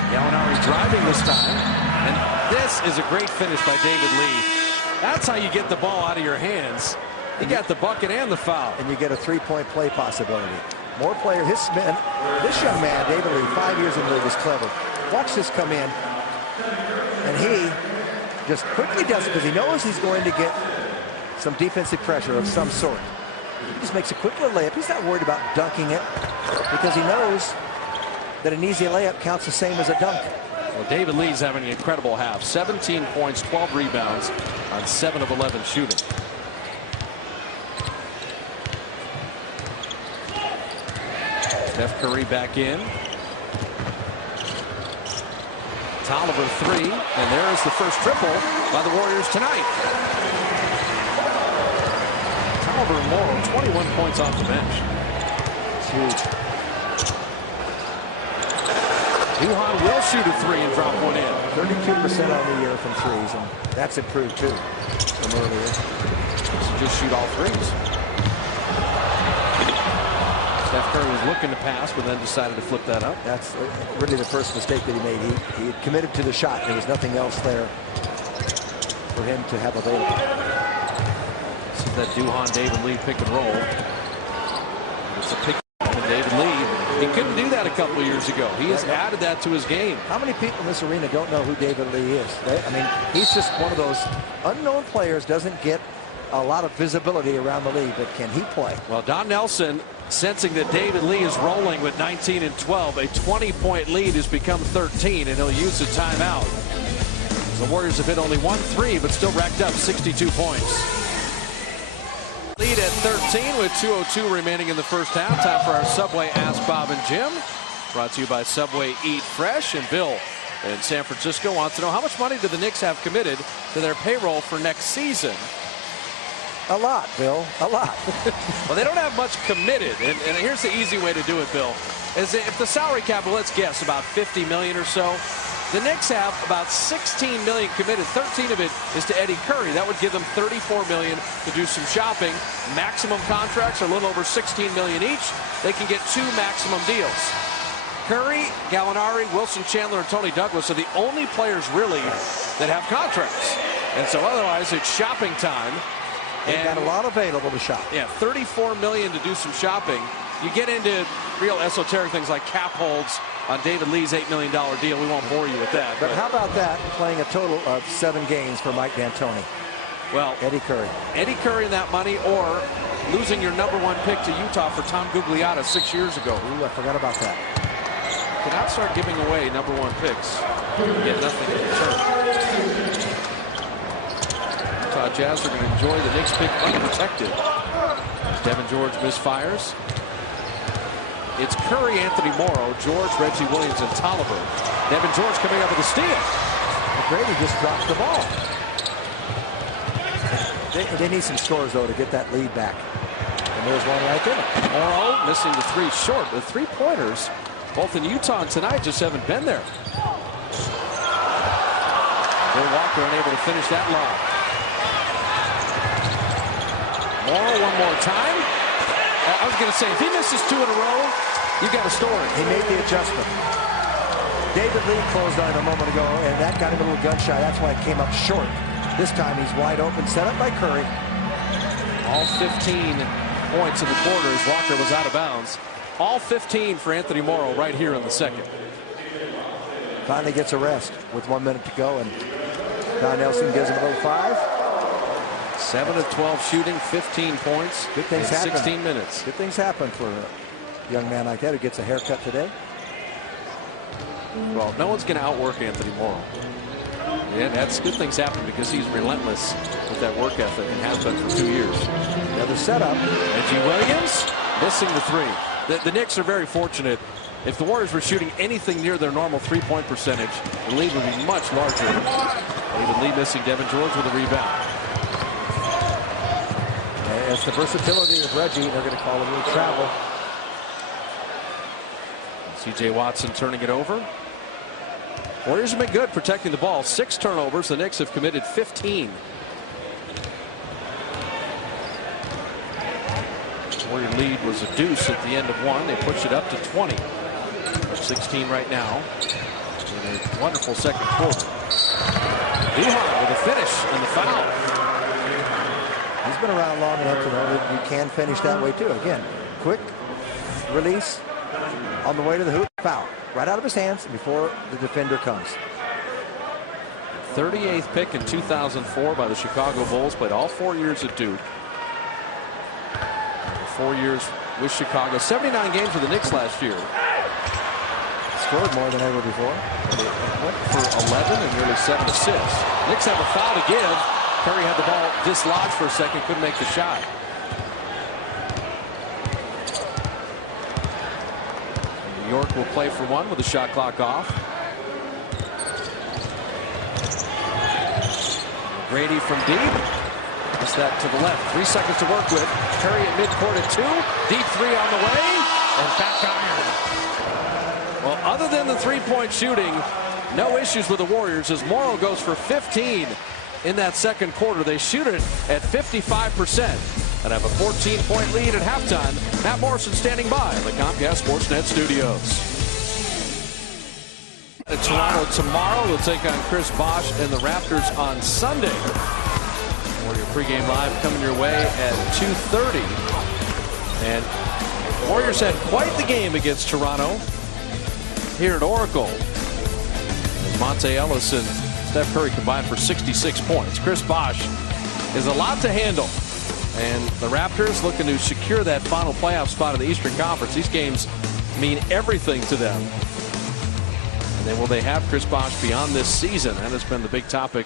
Gallinari driving this time. And this is a great finish by David Lee. That's how you get the ball out of your hands. You got the bucket and the foul. And you get a 3-point play possibility. More players. This young man, David Lee, 5 years in the league, is clever. Watch this come in. And he just quickly does it because he knows he's going to get some defensive pressure of some sort. He just makes a quick little layup. He's not worried about dunking it because he knows that an easy layup counts the same as a dunk. Well, David Lee's having an incredible half. 17 points, 12 rebounds on 7 of 11 shooting. Steph Curry back in. Tolliver 3, and there is the first triple by the Warriors tonight. Tolliver and Morrow, 21 points off the bench. It's huge. Duhan will shoot a 3 and drop one in. 32% on the year from threes, and that's improved too from earlier. So just shoot all 3s. Steph Curry was looking to pass, but then decided to flip that up. That's really the first mistake that he made. He had committed to the shot. There was nothing else there for him to have available. This is that Duhon-David Lee pick and roll. It's a pick and David Lee. He couldn't do that a couple of years ago. He has added that to his game. How many people in this arena don't know who David Lee is? I mean, he's just one of those unknown players, doesn't get a lot of visibility around the league, but can he play? Well, Don Nelson, sensing that David Lee is rolling with 19 and 12, a 20-point lead has become 13, and he'll use the timeout. The Warriors have hit only 1 3, but still racked up 62 points. Lead at 13 with 2:02 remaining in the first half. Time for our Subway Ask Bob and Jim. Brought to you by Subway Eat Fresh. And Bill in San Francisco wants to know, how much money do the Knicks have committed to their payroll for next season? A lot, Bill. A lot. Well, they don't have much committed. And here's the easy way to do it, Bill. Is if the salary cap, well, let's guess, about $50 million or so. The Knicks have about $16 million committed. 13 of it is to Eddie Curry. That would give them $34 million to do some shopping. Maximum contracts are a little over $16 million each. They can get 2 maximum deals. Curry, Gallinari, Wilson Chandler, and Tony Douglas are the only players really that have contracts. And so otherwise it's shopping time. They've got a lot available to shop. Yeah, $34 million to do some shopping. You get into real esoteric things like cap holds on David Lee's $8 million deal. We won't bore you with that. But how about that, playing a total of 7 games for Mike D'Antoni? Well, Eddie Curry. Eddie Curry in that money, or losing your #1 pick to Utah for Tom Gugliotta 6 years ago. Ooh, I forgot about that. Cannot start giving away #1 picks. Get nothing in return. Utah Jazz are going to enjoy the Knicks pick unprotected. Devin George misfires. It's Curry, Anthony Morrow, George, Reggie Williams, and Tolliver. Devin George coming up with a steal. Grady just dropped the ball. They need some scores, though, to get that lead back. And there's one right there. Morrow missing the 3 short. The 3-pointers, both in Utah and tonight, just haven't been there. Bill Walker unable to finish that lob. Morrow one more time. I was going to say, if he misses 2 in a row, you got a story. He made the adjustment. David Lee closed on him a moment ago, and that got him a little gun shy. That's why it came up short. This time he's wide open, set up by Curry. All 15 points in the quarter as Walker was out of bounds. All 15 for Anthony Morrow right here in the second. Finally gets a rest with 1 minute to go, and Don Nelson gives him a little 5. 7 of 12 shooting, 15 points. Good things happen. 16 minutes. Good things happen for a young man like that who gets a haircut today. Well, no one's going to outwork Anthony Morrow. Yeah, that's good things happen because he's relentless with that work ethic and has been for 2 years. Another setup. Reggie Williams missing the 3. The Knicks are very fortunate. If the Warriors were shooting anything near their normal 3-point percentage, the lead would be much larger. David Lee missing. Devin George with a rebound. It's the versatility of Reggie. They're going to call a little travel. C.J. Watson turning it over. Warriors have been good protecting the ball. 6 turnovers. The Knicks have committed 15. Warrior lead was a deuce at the end of 1. They pushed it up to 20. 16 right now. In a wonderful second quarter. Duhon with a finish and the foul. He's been around long enough to know that you can finish that way too. Again, quick release on the way to the hoop. Foul right out of his hands before the defender comes. 38th pick in 2004 by the Chicago Bulls. Played all 4 years at Duke. 4 years with Chicago. 79 games with the Knicks last year. Scored more than ever before. Went for 11 and nearly 7 assists. Knicks have a foul to give. Curry had the ball dislodged for a second, couldn't make the shot. New York will play for 1 with the shot clock off. Grady from deep. Just that to the left. 3 seconds to work with. Curry at midcourt at 2. Deep 3 on the way. And back iron. Well, other than the 3-point shooting, no issues with the Warriors as Morrow goes for 15 in that second quarter. They shoot it at 55%. and have a 14-point lead at halftime. Matt Morrison standing by in the Comcast Sportsnet studios. In Toronto tomorrow, they'll take on Chris Bosh and the Raptors on Sunday. Warrior pregame live coming your way at 2:30. And Warriors had quite the game against Toronto here at Oracle. As Monte Ellis and Steph Curry combined for 66 points. Chris Bosh is a lot to handle. And the Raptors looking to secure that final playoff spot in the Eastern Conference. These games mean everything to them. And then will they have Chris Bosh beyond this season? That has been the big topic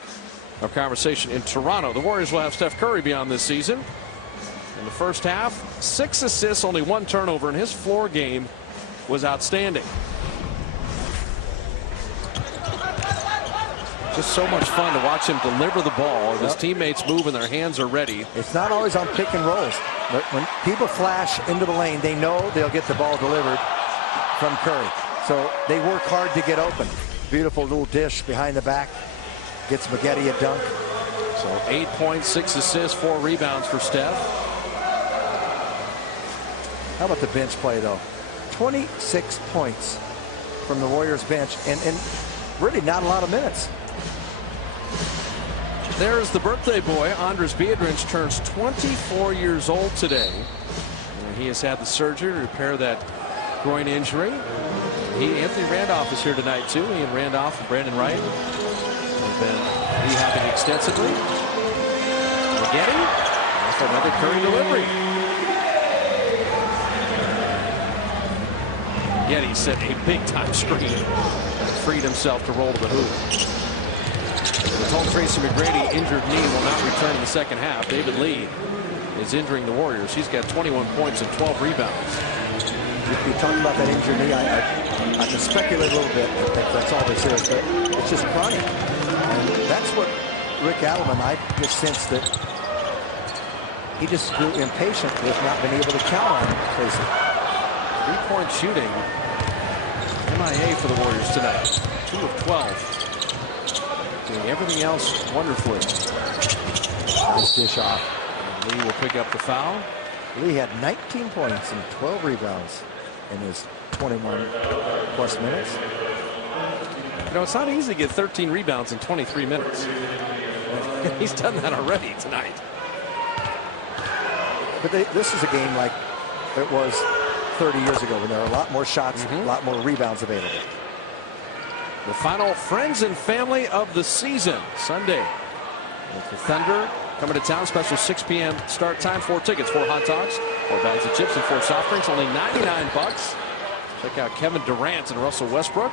of conversation in Toronto. The Warriors will have Steph Curry beyond this season. In the first half, 6 assists, only 1 turnover, and his floor game was outstanding. Just so much fun to watch him deliver the ball. His teammates move and their hands are ready. It's not always on pick and rolls, but when people flash into the lane, they know they'll get the ball delivered from Curry. So they work hard to get open. Beautiful little dish behind the back. Gets Maggette a dunk. So 8 points, 6 assists, 4 rebounds for Steph. How about the bench play, though? 26 points from the Warriors bench, and really not a lot of minutes. There's the birthday boy. Andres Biedrins turns 24 years old today. And he has had the surgery to repair that groin injury. Anthony Randolph is here tonight, too. He and Randolph and Brandon Wright have been rehabbing extensively. Maggette after another Curry delivery. Maggette set a big-time screen and freed himself to roll to the hoop. We're told Tracy McGrady, injured knee, will not return in the second half. David Lee is injuring the Warriors. He's got 21 points and 12 rebounds. You talk about that injured knee. I can speculate a little bit. I think that's all this is, but it's just chronic. And that's what Rick Adelman, I just sense that he just grew impatient with not being able to count on Tracy. 3-point shooting. MIA for the Warriors tonight. 2 of 12. Doing everything else wonderfully. Nice dish off. And Lee will pick up the foul. Lee had 19 points and 12 rebounds in his 21-plus minutes. You know, it's not easy to get 13 rebounds in 23 minutes. He's done that already tonight. But this is a game like it was 30 years ago when there were a lot more shots, a lot more rebounds available. The final friends and family of the season Sunday with the Thunder coming to town. Special 6 p.m. start time. 4 tickets, 4 hot dogs, 4 bags of chips, and 4 soft drinks. Only $99. Check out Kevin Durant and Russell Westbrook.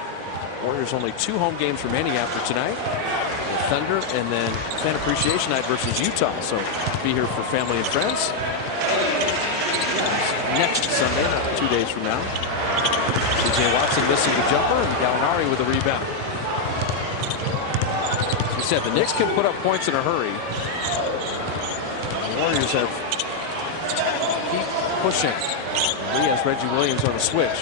Warriors only 2 home games remaining after tonight. The Thunder and then Fan Appreciation Night versus Utah. So be here for family and friends. Next Sunday, not 2 days from now. C.J. Watson missing the jumper and Gallinari with a rebound. As we said, the Knicks can put up points in a hurry. The Warriors have keep pushing. Lee has Reggie Williams on a switch.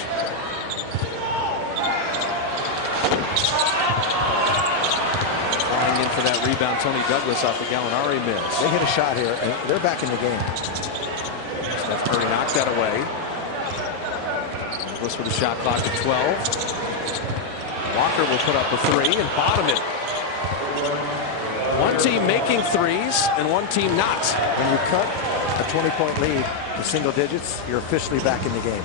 Flying in for that rebound, Tony Douglas off the Gallinari miss. They hit a shot here, and they're back in the game. Steph Curry knocked that away. Douglas with a shot clock at 12. Walker will put up a 3 and bottom it. One team making threes and one team not. When you cut a 20-point lead to single digits, you're officially back in the game.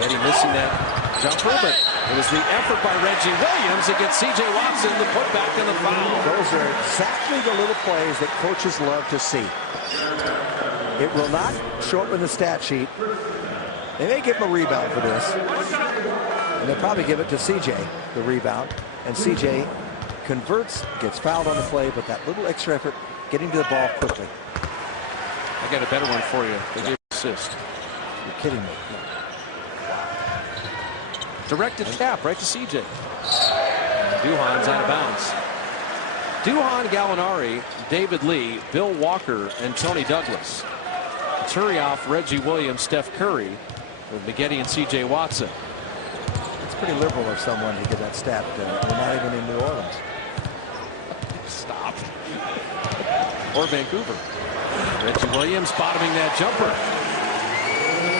Eddie missing that jumper, but it was the effort by Reggie Williams against C.J. Watson, the putback and the foul. Those are exactly the little plays that coaches love to see. It will not show up in the stat sheet. They may give him a rebound for this. And they'll probably give it to C.J., the rebound. And C.J. converts, gets fouled on the play, but that little extra effort, getting to the ball quickly. I got a better one for you. They gave an assist. You're kidding me. Directed tap right to C.J. Duhan's out of bounds. Duhan, Gallinari, David Lee, Bill Walker, and Tony Douglas. Turioff, Reggie Williams, Steph Curry, with Maggette and C.J. Watson. pretty liberal of someone to give that stat. We're not even in New Orleans. Stop. Or Vancouver. Reggie Williams bottoming that jumper.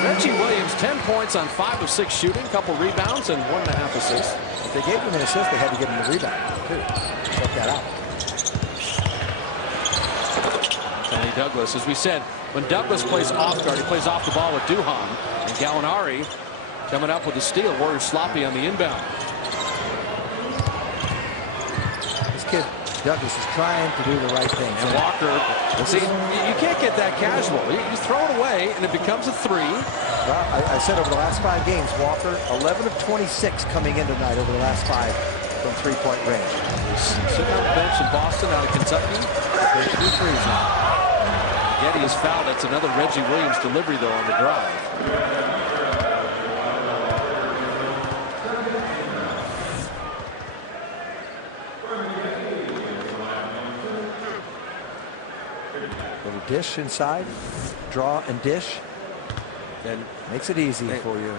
Reggie Williams, 10 points on 5 of 6 shooting, couple rebounds, and 1.5 assists. If they gave him an assist, they had to give him a rebound, too. Check that out. Tony Douglas, as we said, when Douglas plays off guard, he plays off the ball with Duhan. And Gallinari coming up with a steal. Warriors sloppy on the inbound. This kid, Douglas, is trying to do the right thing. And Walker, see, you can't get that casual. You throw it away, and it becomes a 3. Well, I said over the last 5 games, Walker, 11 of 26 coming in tonight over the last 5 from three-point range. He's sitting on the bench in Boston out of Kentucky. There's 2 threes now. Getty is fouled. That's another Reggie Williams delivery, though, on the drive. Little dish inside, draw and dish, and makes it easy for you.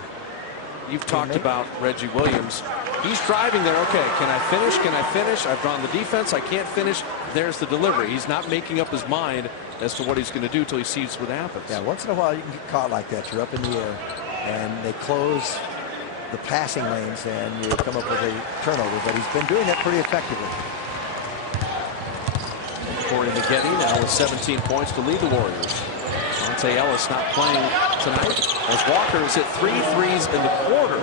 You've talked about Reggie Williams. He's driving there. Okay, can I finish? Can I finish? I've drawn the defense. I can't finish. There's the delivery. He's not making up his mind as to what he's going to do till he sees what happens. Yeah, once in a while you can get caught like that. You're up in the air, and they close the passing lanes, and you come up with a turnover. But he's been doing that pretty effectively. Corey Maggette now with 17 points to lead the Warriors. Monte Ellis not playing tonight as Walker has hit 3 threes in the quarter.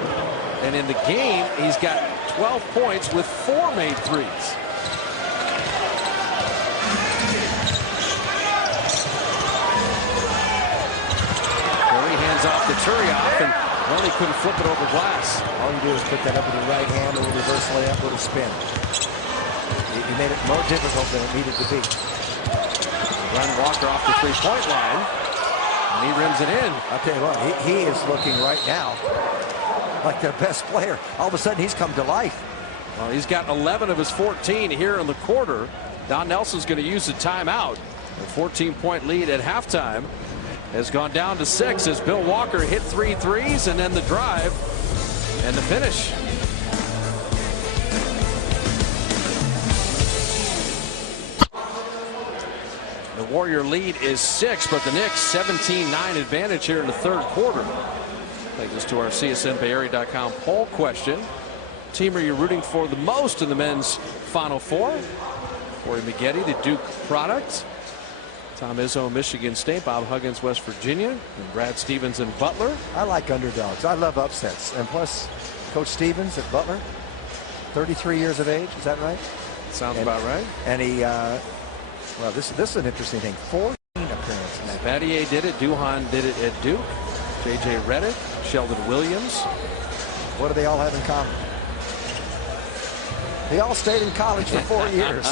And in the game, he's got 12 points with 4 made threes. Curry hands off to Turioff, and well, he couldn't flip it over glass. All you do is put that up with the right hand, a little reverse layup, a little spin. He made it more difficult than it needed to be. Run Walker off the three-point line, and he rims it in. I'll tell you what, he is looking right now like their best player. All of a sudden, he's come to life. Well, he's got 11 of his 14 here in the quarter. Don Nelson's going to use the timeout. The 14-point lead at halftime has gone down to 6 as Bill Walker hit 3 threes, and then the drive and the finish. The Warrior lead is 6, but the Knicks 17-9 advantage here in the third quarter. Take us to our CSNBayArea.com poll question. Team are you rooting for the most in the men's Final Four? Corey Maggette, the Duke product. Tom Izzo, Michigan State. Bob Huggins, West Virginia. And Brad Stevens and Butler. I like underdogs. I love upsets. And plus, Coach Stevens at Butler, 33 years of age. Is that right? Sounds about right. And he, well, this is an interesting thing. 14 appearances. Battier did it. Duhan did it at Duke. J.J. Redick, Sheldon Williams. What do they all have in common? They all stayed in college for 4 years.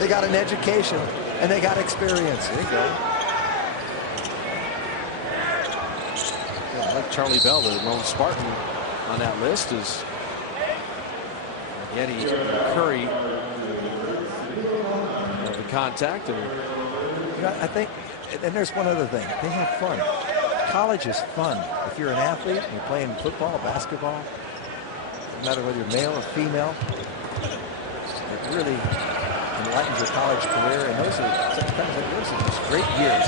They got an education, and they got experience. There you go. Yeah, I like Charlie Bell, the lone Spartan on that list is Getty, Curry. The contact. And you know, I think, and there's one other thing. They have fun. College is fun. If you're an athlete and you're playing football, basketball, no matter whether you're male or female, it really enlightens your college career. And those are just great years.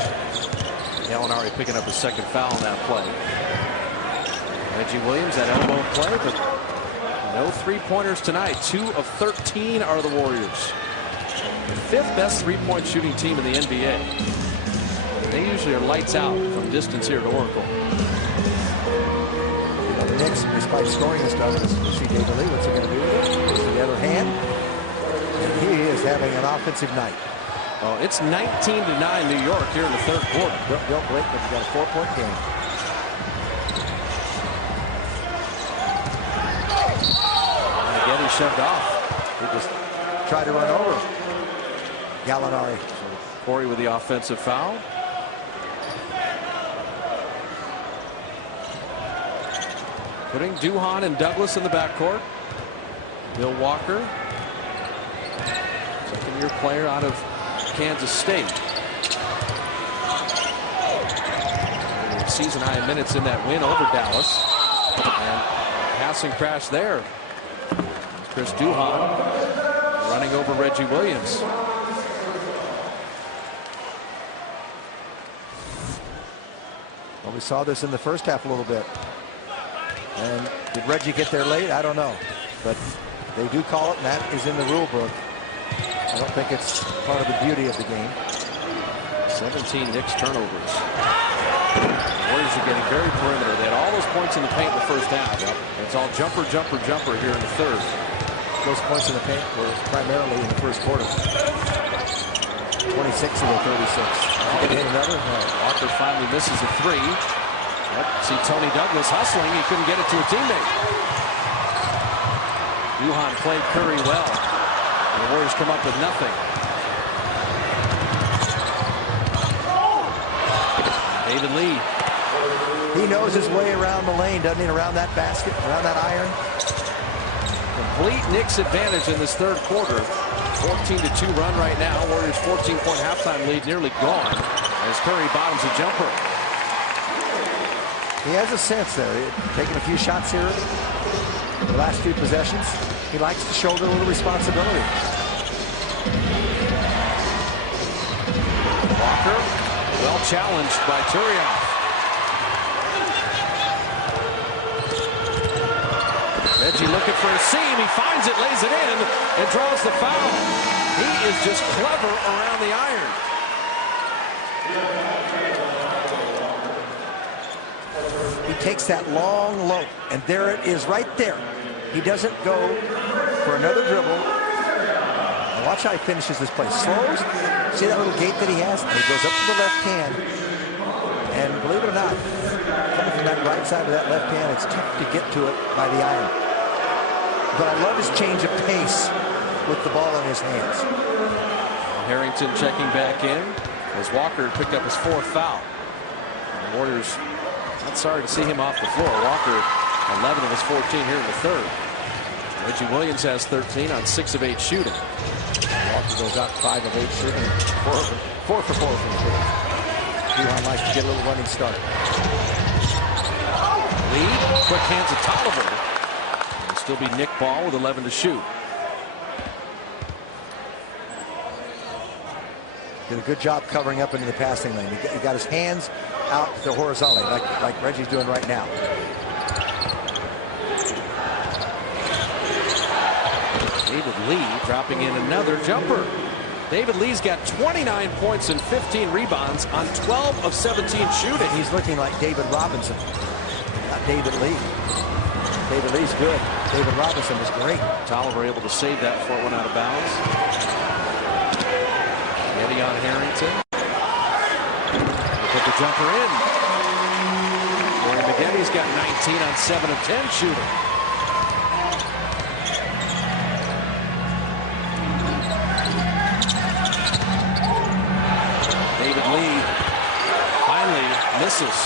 Gallinari picking up his second foul on that play. Reggie Williams, that elbow play, but no three-pointers tonight. 2 of 13 are the Warriors. The 5th best three-point shooting team in the NBA. They usually are lights out from distance here at Oracle. The Knicks, despite scoring and stuff, C.J. DeLee, what's he going to do with it? Goes to the other hand. And he is having an offensive night. Oh, it's 19-9 New York here in the third quarter. Don't blink, but you got a 4-point game. And again, he shoved off. He just tried to run over Gallinari. Corey with the offensive foul. Putting Duhan and Douglas in the backcourt. Bill Walker, second-year player out of Kansas State. Season-high minutes in that win over Dallas. And passing crash there. Chris Duhan running over Reggie Williams. Well, we saw this in the first half a little bit. And did Reggie get there late? I don't know. But they do call it, and that is in the rule book. I don't think it's part of the beauty of the game. 17 Knicks turnovers. Warriors are getting very perimeter. They had all those points in the paint in the first half. Yep. It's all jumper, jumper, jumper here in the third. Those points in the paint were primarily in the first quarter. 26 of the 36. Hit another. Walker finally misses a three. Yep. See Tony Douglas hustling. He couldn't get it to a teammate. Duhan played Curry well. And the Warriors come up with nothing. David Lee. He knows his way around the lane, doesn't he? Around that basket, around that iron. Complete Knicks advantage in this third quarter. 14-2 run right now. Warriors 14-point halftime lead nearly gone as Curry bottoms a jumper. He has a sense there. Taking a few shots here the last few possessions. He likes to shoulder a little responsibility. Walker, well challenged by Turioff. Reggie looking for a seam. He finds it, lays it in, and draws the foul. He is just clever around the iron. He takes that long low, and there it is right there. He doesn't go for another dribble. And watch how he finishes this play. Slows. See that little gate that he has? And he goes up to the left hand. And believe it or not, coming from that right side of that left hand, it's tough to get to it by the iron. But I love his change of pace with the ball in his hands. Harrington checking back in as Walker picked up his fourth foul. And the Warriors, not sorry to see him off the floor. Walker 11 of his 14 here in the third. Reggie Williams has 13 on 6 of 8 shooting. Walker goes out 5 of 8 shooting, 4 for 4 from the field. Duhan likes to get a little running start. Lead, quick hands of Tolliver. It'll still be Nick Ball with 11 to shoot. Did a good job covering up into the passing lane. He got his hands out to horizontally, like Reggie's doing right now. David Lee dropping in another jumper. David Lee's got 29 points and 15 rebounds on 12 of 17 shooting. He's looking like David Robinson, not David Lee. David Lee's good. David Robinson is great. Tolliver able to save that before it went out of bounds. Eddie on Harrington. Put the jumper in. Corey Maggetti's got 19 on 7 of 10 shooting. David Lee finally misses.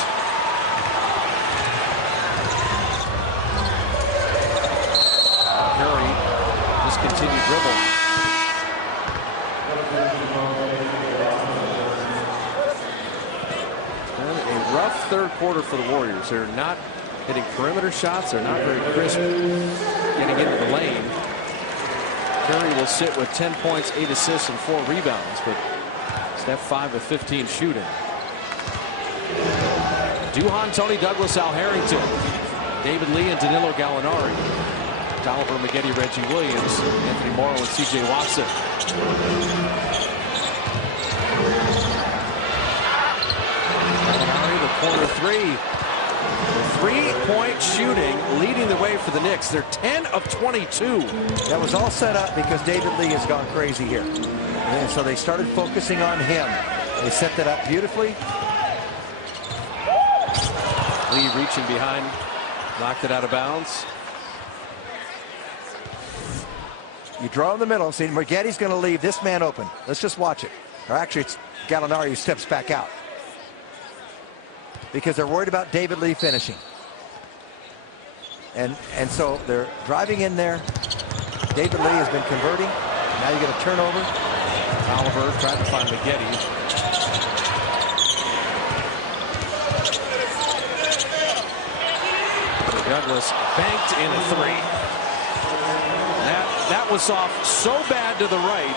Curry discontinued dribble. Rough third quarter for the Warriors. They're not hitting perimeter shots. They're not very crisp getting into the lane. Curry will sit with 10 points, 8 assists, and 4 rebounds, but Steph 5 of 15 shooting. Duhan, Tony Douglas, Al Harrington, David Lee, and Danilo Gallinari. Tolliver, Maggetti, Reggie Williams, Anthony Morrow, and C.J. Watson. The corner three. The three-point shooting leading the way for the Knicks. They're 10 of 22. That was all set up because David Lee has gone crazy here. And so they started focusing on him. They set that up beautifully. Lee reaching behind, knocked it out of bounds. You draw in the middle. See, Maggetti's going to leave this man open. Let's just watch it. Or actually, it's Gallinari who steps back out, because they're worried about David Lee finishing. And so they're driving in there. David Lee has been converting. Now you get a turnover. Tolliver trying to find Maggetti. Douglas banked in a three. That was off so bad to the right,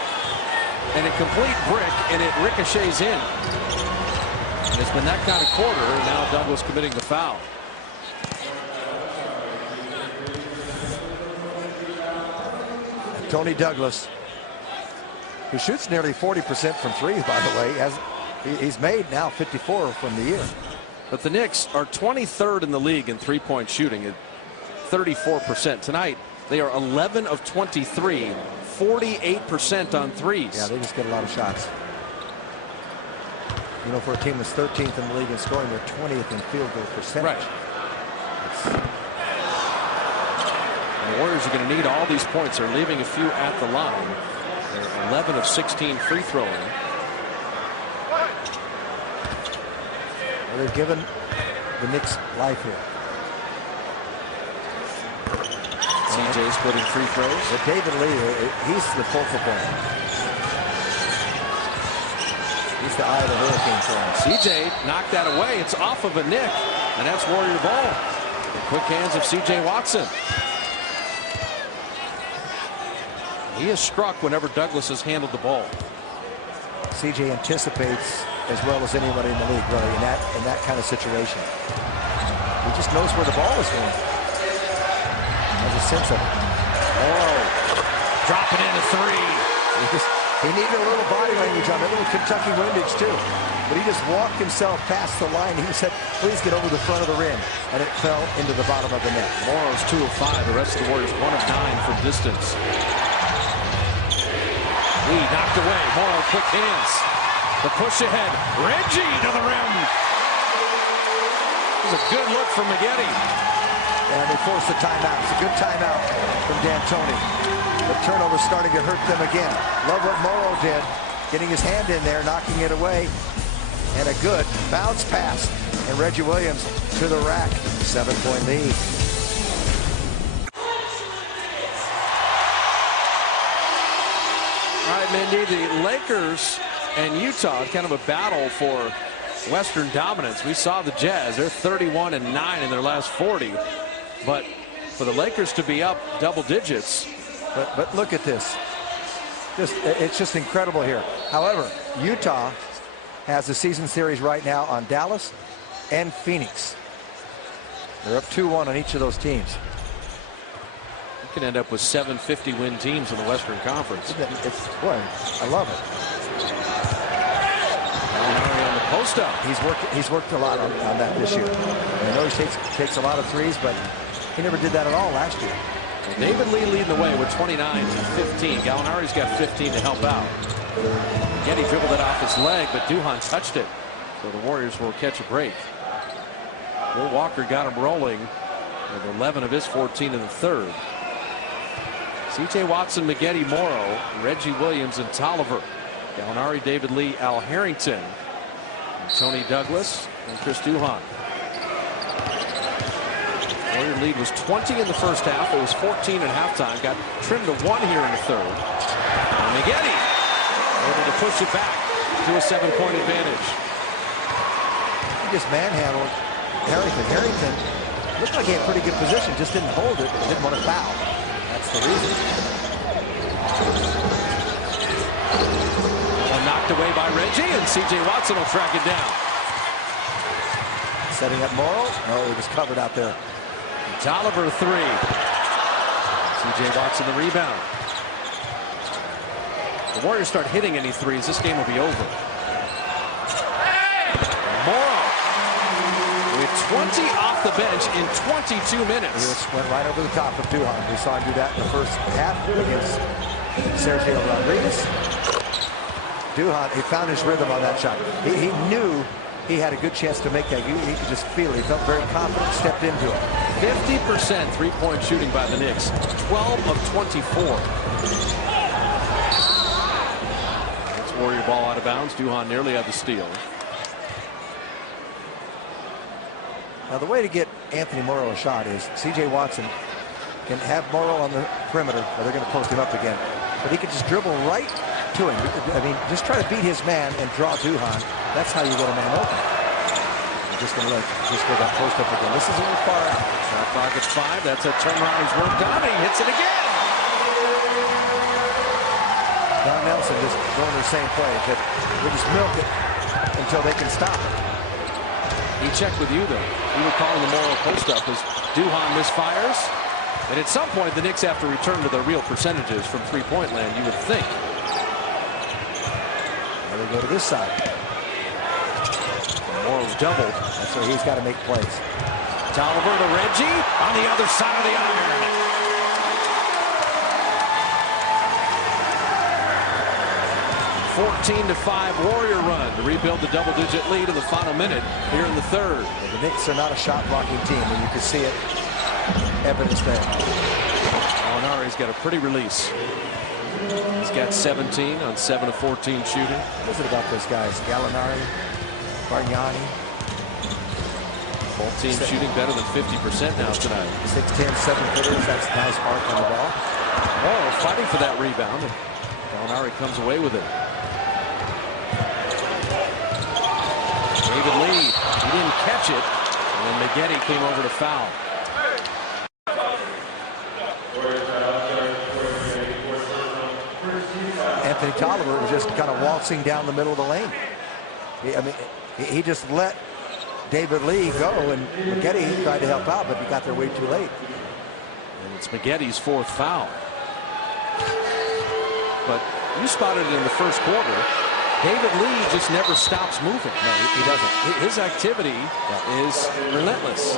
and a complete brick, and it ricochets in. And it's been that kind of quarter, and now Douglas committing the foul. Tony Douglas, who shoots nearly 40% from threes, by the way, he's made now 54 from the year. But the Knicks are 23rd in the league in three-point shooting at 34%. Tonight, they are 11 of 23, 48% on threes. Yeah, they just get a lot of shots. You know, for a team that's 13th in the league in scoring, they're 20th in field goal percentage. Right. The Warriors are going to need all these points. They're leaving a few at the line. They're 11 of 16 free throwing. Well, they've given the Knicks life here. CJ's putting free throws. But David Lee, he's the focal point. He's the eye of the hurricane for him. CJ knocked that away. It's off of a Knick, and that's Warrior ball. The quick hands of CJ Watson. He is struck whenever Douglas has handled the ball. CJ anticipates as well as anybody in the league, really, in that kind of situation. He just knows where the ball is going. Has a sense of it. Oh, dropping in a three. He needed a little body language on it, a little Kentucky windage too. But he just walked himself past the line. He said, please get over the front of the rim. And it fell into the bottom of the net. Morrow's 2 of 5. The rest of the Warriors 1 of 9 from distance. Lee knocked away. Morrow quick hands. The push ahead. Reggie to the rim. It was a good look from Maggette. And they forced the timeout. It's a good timeout from D'Antoni. The turnover starting to hurt them again. Love what Morrow did. Getting his hand in there, knocking it away. And a good bounce pass. And Reggie Williams to the rack. 7-point lead. All right, Mindy, the Lakers and Utah, kind of a battle for Western dominance. We saw the Jazz. They're 31-9 in their last 40. But for the Lakers to be up double digits. But look at this. It's just incredible here. However, Utah has the season series right now on Dallas and Phoenix. They're up 2-1 on each of those teams. You can end up with 7 50-win teams in the Western Conference. Boy, I love it. On the post-up. He's worked a lot on that this year. I know he takes a lot of threes, but he never did that at all last year. David Lee leading the way with 29-15. Gallinari's got 15 to help out. Again, he dribbled it off his leg, but Duhan touched it. So the Warriors will catch a break. Will Walker got him rolling with 11 of his 14 in the third. C.J. Watson, Maggette, Morrow, Reggie Williams, and Tolliver. Gallinari, David Lee, Al Harrington, and Tony Douglas, and Chris Duhan. Warrior lead was 20 in the first half. It was 14 at halftime. Got trimmed to 1 here in the third. And Maggette able to push it back to a 7-point advantage. He just manhandled Harrington. Harrington looked like he had pretty good position, just didn't hold it, didn't want to foul. That's the reason. Knocked away by Reggie, and C.J. Watson will track it down. Setting up Morrow. No, he was covered out there. Tolliver 3. C.J. Watson the rebound. The Warriors start hitting any threes, this game will be over. Morrow with 20 off the bench in 22 minutes. He just went right over the top of Duhan. We saw him do that in the first half against Sergio Rodriguez. Duhan, he found his rhythm on that shot. He knew he had a good chance to make that. He could just feel it. He felt very confident, stepped into it. 50% three-point shooting by the Knicks. 12 of 24. That's Warrior ball out of bounds. Duhan nearly had the steal. Now the way to get Anthony Morrow a shot is C.J. Watson can have Morrow on the perimeter, or they're going to post him up again. But he can just dribble right to him. I mean, just try to beat his man and draw Duhan. That's how you get a man open. Just going to just go that post up again. This is a little far out. Shot clock at 5. That's a turnaround he's worked on. He hits it again. Don Nelson just going the same play. They just milk it until they can stop it. He checked with you, though. You were calling the Morrow post-up as Duhan misfires. And at some point, the Knicks have to return to their real percentages from three-point land, you would think. Now they go to this side. Morrow's doubled. So he's got to make plays. Tolliver to Reggie on the other side of the iron. "14-5 Warrior run to rebuild the double-digit lead in the final minute here in the third." Well, the Knicks are not a shot-blocking team, and you can see it evidence there. Gallinari's got a pretty release. He's got 17 on 7 of 14 shooting. What is it about those guys? Gallinari, Bargnani. Both teams shooting better than 50% now tonight. 6'10", 7-footers. That's a nice arc on the ball. Morrow fighting for that rebound, and Gallinari comes away with it. David Lee, he didn't catch it, and then Maggette came over to foul. Anthony Tolliver was just kind of waltzing down the middle of the lane. He just let David Lee go, and Maggette tried to help out, but he got there way too late. And it's Maggette's 4th foul. But you spotted it in the first quarter. David Lee just never stops moving. No, he doesn't. His activity is relentless.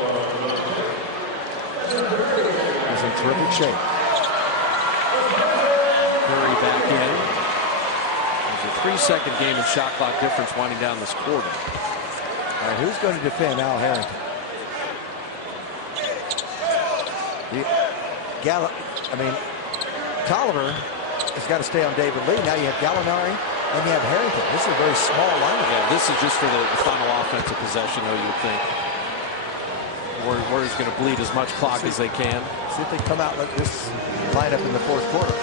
He's in terrific shape. Curry back in. There's a 3-second game of shot clock difference winding down this quarter. All right, who's going to defend Al Harrington? Tolliver has got to stay on David Lee. Now you have Gallinari and you have Harrington. This is a very small lineup. Yeah, this is just for the final offensive possession, though, you would think. Warriors going to bleed as much clock as they can. See if they come out like this lineup in the fourth quarter.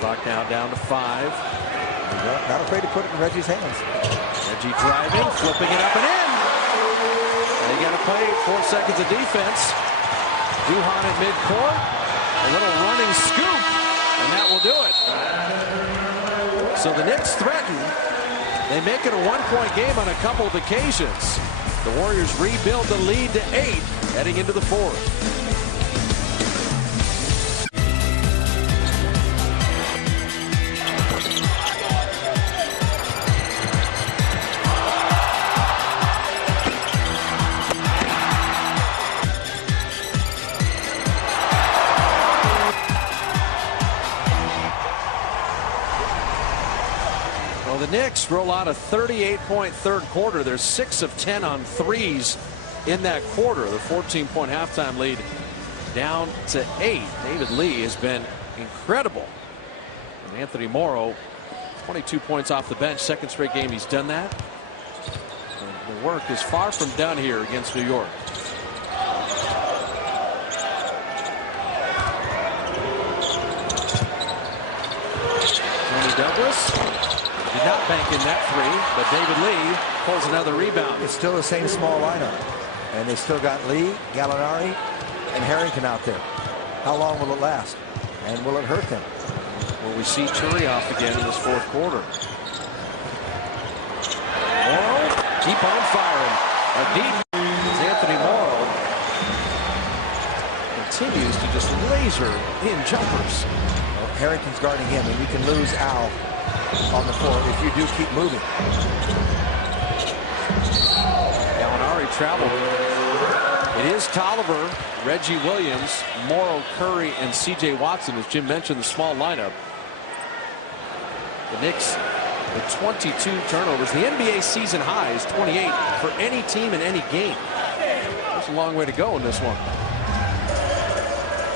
Clock now down to 5. Not afraid to put it in Reggie's hands. Reggie driving, flipping it up and in. They got to play 4 seconds of defense. Duhan at midcourt. A little running scoop, and that will do it. So the Knicks threaten. They make it a 1-point game on a couple of occasions. The Warriors rebuild the lead to 8 heading into the fourth. The Knicks roll out a 38-point third quarter. They're 6 of 10 on threes in that quarter. The 14-point halftime lead down to 8. David Lee has been incredible. And Anthony Morrow, 22 points off the bench. Second straight game he's done that. And the work is far from done here against New York. Tony Douglas did not bank in that 3, but David Lee pulls another rebound. It's still the same small lineup, and they still got Lee, Gallinari, and Harrington out there. How long will it last, and will it hurt them? Will we see Turiaf again in this fourth quarter? Morrow, keep on firing. A deep as Anthony Morrow continues to just laser in jumpers. Well, Harrington's guarding him, and you can lose Al on the floor if you do keep moving. Gallinari traveled. It is Tolliver, Reggie Williams, Morrow, Curry, and C.J. Watson, as Jim mentioned, the small lineup. The Knicks with 22 turnovers. The NBA season high is 28 for any team in any game. There's a long way to go in this one.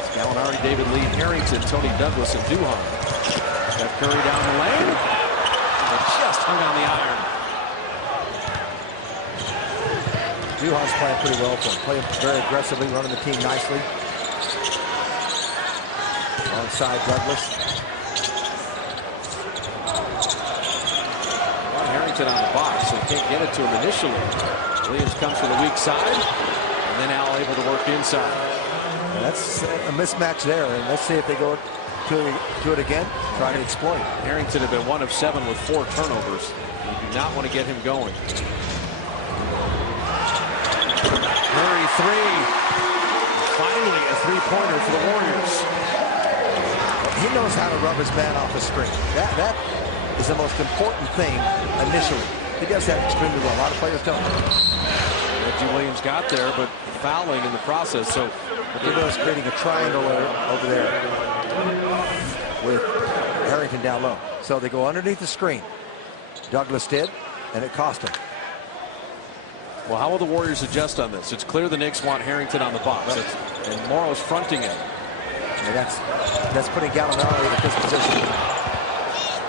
It's Gallinari, David Lee, Harrington, Tony Douglas, and Duhan. Got Curry down the lane. And just hung on the iron. Duhan's playing pretty well for him. Playing very aggressively, running the team nicely. Alongside Douglas. Harrington on the box, so he can't get it to him initially. Williams comes from the weak side, and then Al able to work inside. Well, that's a mismatch there, and let's see if they go to it again, try to exploit. Harrington had been 1 of 7 with 4 turnovers. You do not want to get him going. Murray 3. Finally a three-pointer for the Warriors. He knows how to rub his man off the screen. That is the most important thing initially. He does that extremely well. A lot of players don't. Reggie Williams got there, but fouling in the process. So is creating a triangle over there with Harrington down low. So they go underneath the screen. Douglas did, and it cost him. Well, how will the Warriors adjust on this? It's clear the Knicks want Harrington on the box, and Morrow's fronting him. And that's putting Gallinari at this position.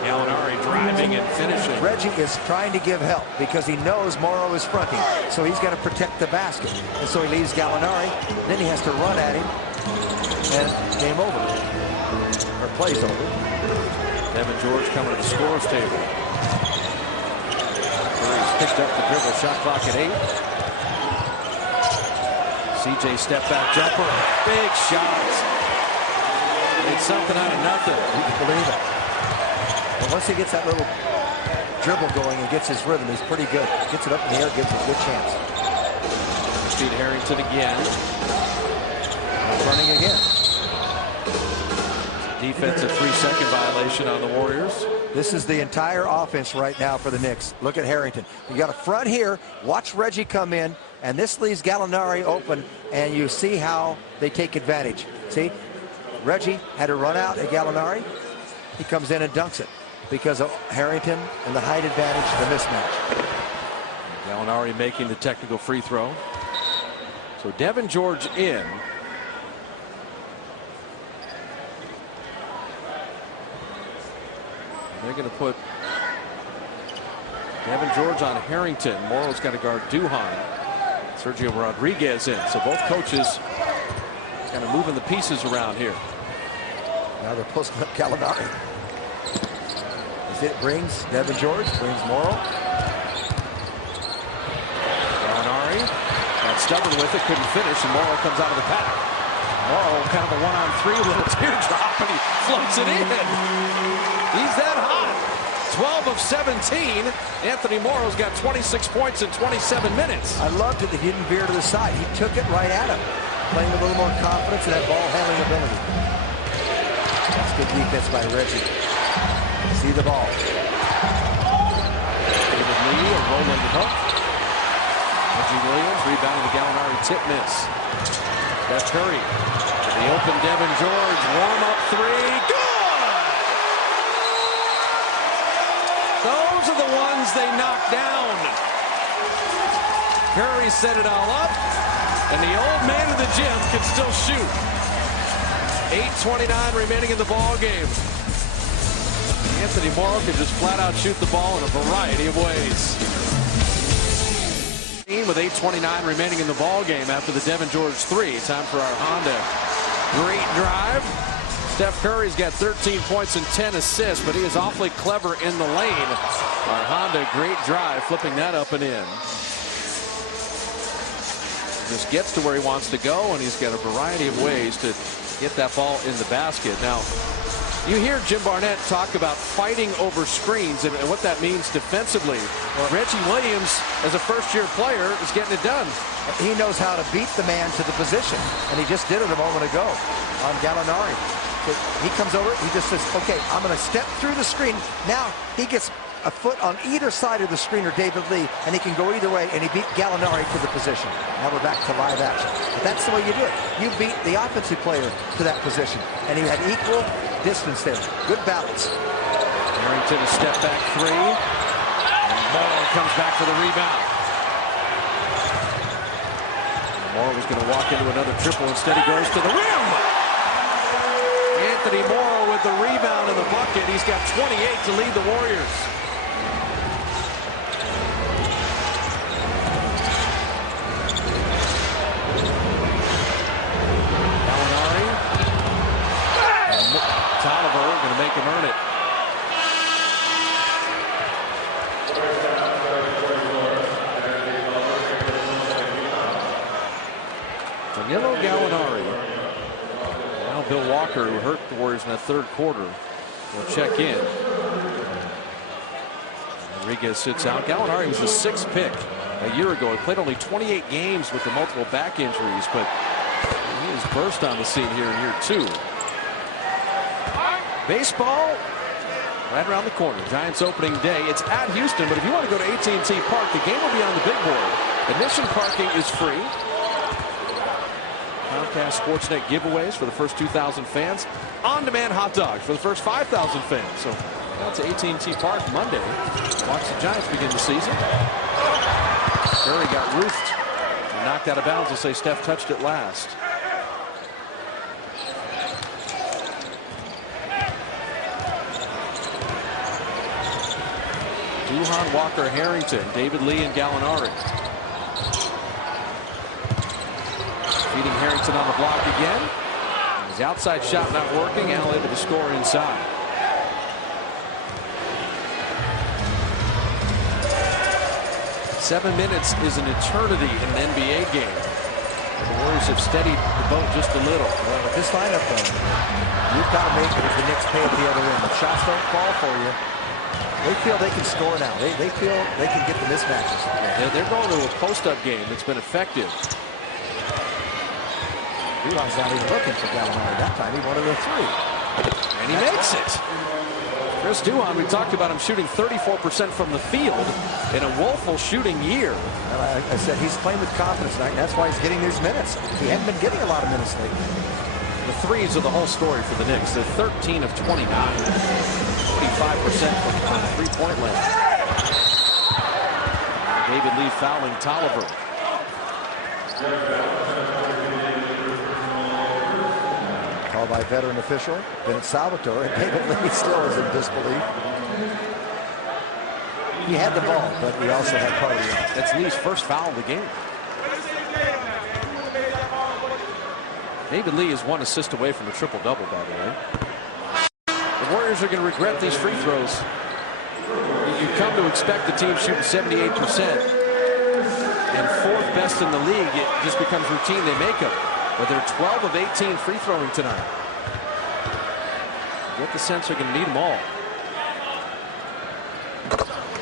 Gallinari driving and finishing. Reggie is trying to give help because he knows Morrow is fronting, so he's got to protect the basket. And so he leaves Gallinari. Then he has to run at him, and game over. Or play's over. Devin George coming to the scorer's table. Curry's picked up the dribble. Shot clock at 8. CJ step back jumper. Big shot. Made something out of nothing. You can believe it. But once he gets that little dribble going and gets his rhythm, he's pretty good. Gets it up in the air, gives him a good chance. Feed Harrington again. Running again. Defensive 3-second violation on the Warriors. This is the entire offense right now for the Knicks. Look at Harrington. You got a front here. Watch Reggie come in, and this leaves Gallinari open, and you see how they take advantage. See, Reggie had to run out at Gallinari. He comes in and dunks it because of Harrington and the height advantage, the mismatch. Gallinari making the technical free throw. So Devin George in. They're going to put Devin George on Harrington. Morrow's got to guard Duhan. Sergio Rodriguez in. So both coaches kind of moving the pieces around here. Now they're posting up Gallinari. As it brings Devin George, brings Morrow. Gallinari got stubborn with it, couldn't finish, and Morrow comes out of the pack. Morrow kind of a 1-on-3 little teardrop, and he floats it in. He's that hot. 12 of 17. Anthony Morrow's got 26 points in 27 minutes. I loved it that he didn't veer to the side. He took it right at him, playing a little more confidence and that ball handling ability. That's good defense by Reggie. See the ball. David Lee, a rolling hook. Reggie Williams rebounding the Gallinari tip miss. Steph Curry. The open Devin George. Warm-up 3. Good! Those are the ones they knocked down. Curry set it all up, and the old man in the gym can still shoot. 8:29 remaining in the ball game. Anthony Morrow can just flat out shoot the ball in a variety of ways. With 8:29 remaining in the ball game after the Devin George 3. Time for our Honda. Great drive. Steph Curry's got 13 points and 10 assists, but he is awfully clever in the lane. Our Honda, great drive, flipping that up and in. Just gets to where he wants to go, and he's got a variety of ways to get that ball in the basket. Now, you hear Jim Barnett talk about fighting over screens and what that means defensively. Well, Reggie Williams, as a first-year player, is getting it done. He knows how to beat the man to the position, and he just did it a moment ago on Gallinari. He comes over, he just says, okay, I'm going to step through the screen. Now he gets a foot on either side of the screener, David Lee, and he can go either way, and he beat Gallinari to the position. Now we're back to live action. But that's the way you do it. You beat the offensive player to that position, and he had equal distance there. Good balance. Harrington a step back 3. And Morrow comes back for the rebound. Morrow was going to walk into another triple. Instead, he goes to the rim. Anthony Morrow with the rebound and the bucket. He's got 28 to lead the Warriors. Danilo Gallinari. Now Bill Walker, who hurt the Warriors in that third quarter, will check in. Rodriguez sits out. Gallinari was the 6th pick a year ago. He played only 28 games with the multiple back injuries, but he has burst on the scene here in year 2. Baseball right around the corner. Giants opening day. It's at Houston, but if you want to go to AT&T Park, the game will be on the big board. Admission parking is free. Comcast Sportsnet giveaways for the first 2,000 fans. On-demand hot dogs for the first 5,000 fans. So that's AT&T Park Monday. Watch the Giants begin the season. Curry got roofed and knocked out of bounds. They'll say Steph touched it last. Duhan, Walker, Harrington, David Lee, and Gallinari. Feeding Harrington on the block again. His outside shot not working. Al able to score inside. Seven minutes is an eternity in an NBA game. The Warriors have steadied the boat just a little. Well, with this lineup, though, you've got to make it if the Knicks pay at the other end. The shots don't fall for you. They feel they can score now. They feel they can get the mismatches. Yeah, they're going to a post-up game that's been effective. Duhan's not even looking for Gallinari that time. He wanted a 3. And he makes it. Chris Duhan, we talked about him shooting 34% from the field in a woeful shooting year. And I said he's playing with confidence tonight, and that's why he's getting these minutes. He hadn't been getting a lot of minutes lately. The threes are the whole story for the Knicks. They're 13 of 29. 45% from three-point land. David Lee fouling Tolliver. Called by veteran official Vince Salvatore, and David Lee still is in disbelief. He had the ball, but he also had part of the offense. That's Lee's first foul of the game. David Lee is 1 assist away from a triple-double, by the way. The Warriors are going to regret these free throws. You come to expect the team shooting 78%. And 4th best in the league, it just becomes routine. They make them. But they're 12 of 18 free throwing tonight. Get the sense they're going to need them all.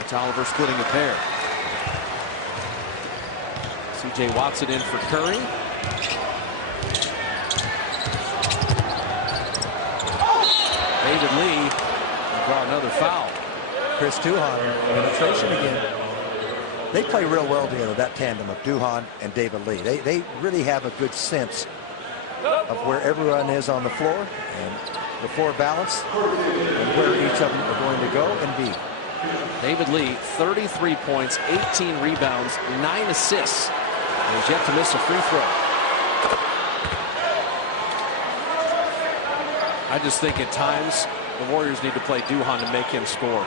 Tolliver splitting a pair. C.J. Watson in for Curry. David Lee will draw another foul. Chris Duhan, penetration again. They play real well together, that tandem of Duhan and David Lee. They really have a good sense of where everyone is on the floor and the floor balance and where each of them are going to go and be. David Lee, 33 points, 18 rebounds, 9 assists. He's yet to miss a free throw. I just think at times the Warriors need to play Duhan to make him score.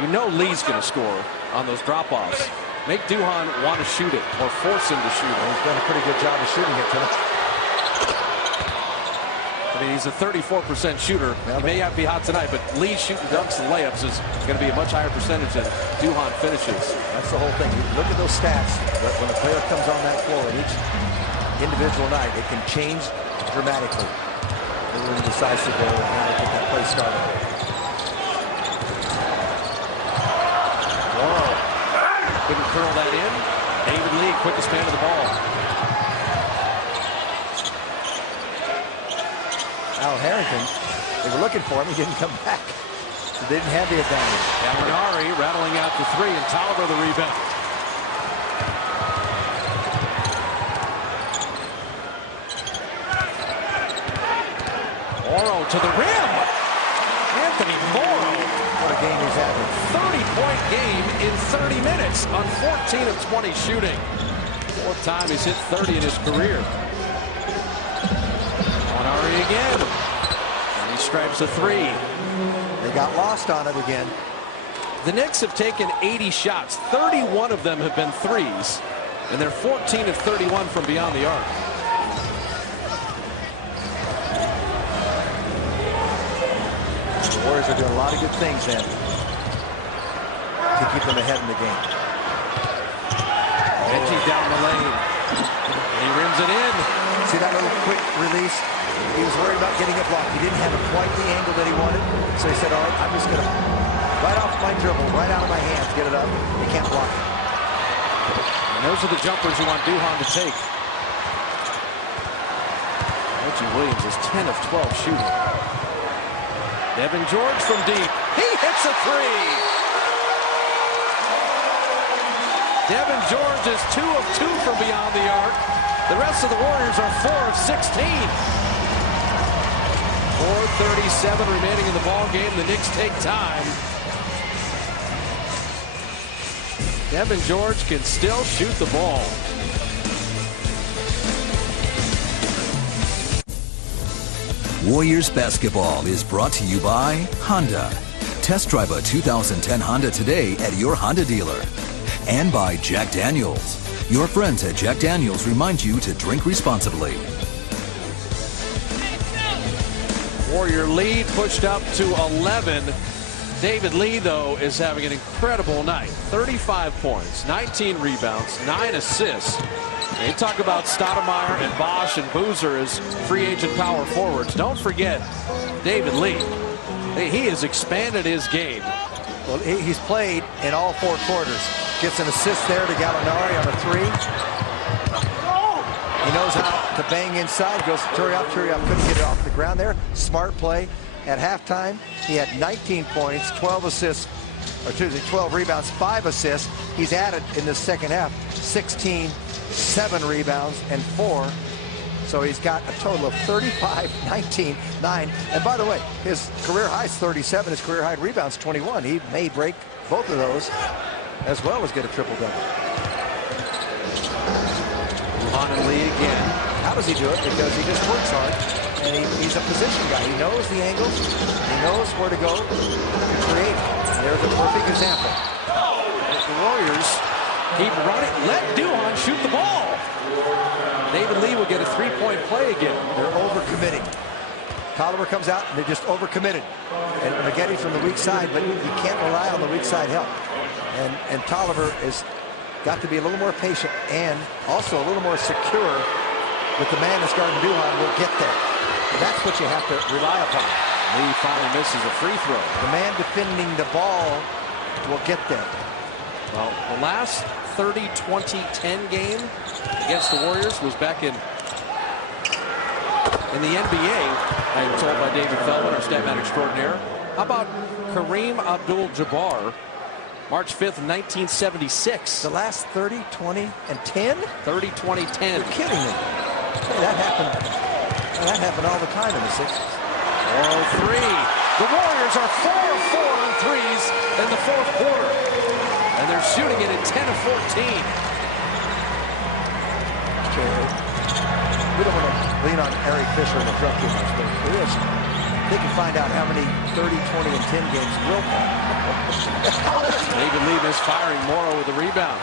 You know Lee's going to score on those drop-offs. Make Duhan want to shoot it or force him to shoot it. He's done a pretty good job of shooting it tonight. I mean, he's a 34% shooter. He may not be hot tonight, but Lee shooting dunks and layups is going to be a much higher percentage than Duhan finishes. That's the whole thing. You look at those stats. When a player comes on that floor in each individual night, it can change dramatically. Everyone decides to go and get that play started. Whoa. Couldn't curl that in. David Lee, quickest man of the ball. Al Harrington, they were looking for him. He didn't come back. So they didn't have the advantage. Gallinari rattling out the 3, and Tolliver the rebound. Morrow to the rim. Anthony Morrow. What a game he's having. 30-point game in 30 minutes on 14 of 20 shooting. 4th time he's hit 30 in his career. Gallinari again. And he stripes a 3. They got lost on it again. The Knicks have taken 80 shots. 31 of them have been threes. And they're 14 of 31 from beyond the arc. The Warriors are doing a lot of good things then to keep them ahead in the game. Reggie down the lane. And he rims it in. See that little quick release? He was worried about getting it blocked. He didn't have it quite the angle that he wanted. So he said, all right, I'm just going to, right off my dribble, right out of my hands, get it up. They can't block it. And those are the jumpers you want Duhon to take. Reggie Williams is 10 of 12 shooting. Devin George from deep. He hits a three. Devin George is 2 of 2 from beyond the arc. The rest of the Warriors are 4 of 16. 4:37 remaining in the ball game. The Knicks take time. Devin George can still shoot the ball. Warriors basketball is brought to you by Honda. Test drive a 2010 Honda today at your Honda dealer. And by Jack Daniels. Your friends at Jack Daniels remind you to drink responsibly. Warrior lead pushed up to 11. David Lee, though, is having an incredible night. 35 points, 19 rebounds, 9 assists. They talk about Stoudemire and Bosch and Boozer as free agent power forwards. Don't forget David Lee. He has expanded his game. Well, he's played in all 4 quarters. Gets an assist there to Gallinari on a 3. He knows how to bang inside. Goes to Turiaf. Turiaf couldn't get it off the ground there. Smart play. At halftime, he had 19 points, 12 assists, or 12 rebounds, 5 assists. He's added in the second half 16, 7 rebounds, and 4. So he's got a total of 35, 19, 9. And by the way, his career high is 37. His career high rebounds 21. He may break both of those as well as get a triple-double. On and lead again. How does he do it? Because he just works hard, and he's a position guy. He knows the angles. He knows where to go to create. And there's a perfect example. The Warriors keep running. Let Duhon shoot the ball. David Lee will get a 3-point play again. They're overcommitting. Tolliver comes out, and they're just overcommitted. And McGetty from the weak side, but you can't rely on the weak side help. And Tolliver is got to be a little more patient and also a little more secure with the man that's guarding Duhon will get there. And that's what you have to rely upon. Lee finally misses a free throw. The man defending the ball will get there. Well, the last 30-20-10 game against the Warriors was back in the NBA, I am told by David Feldman, our stat man extraordinaire. How about Kareem Abdul-Jabbar, March 5th, 1976. The last 30, 20, and 10? 30, 20, 10. You're kidding me. Hey, that happened all the time in the 60s. 4-3. The Warriors are 4 of 4 on threes in the 4th quarter. And they're shooting it at 10 of 14. We don't want to lean on Eric Fisher in the front too much, but they can find out how many 30, 20, and 10 games will play. David Lee misfiring. Morrow with the rebound.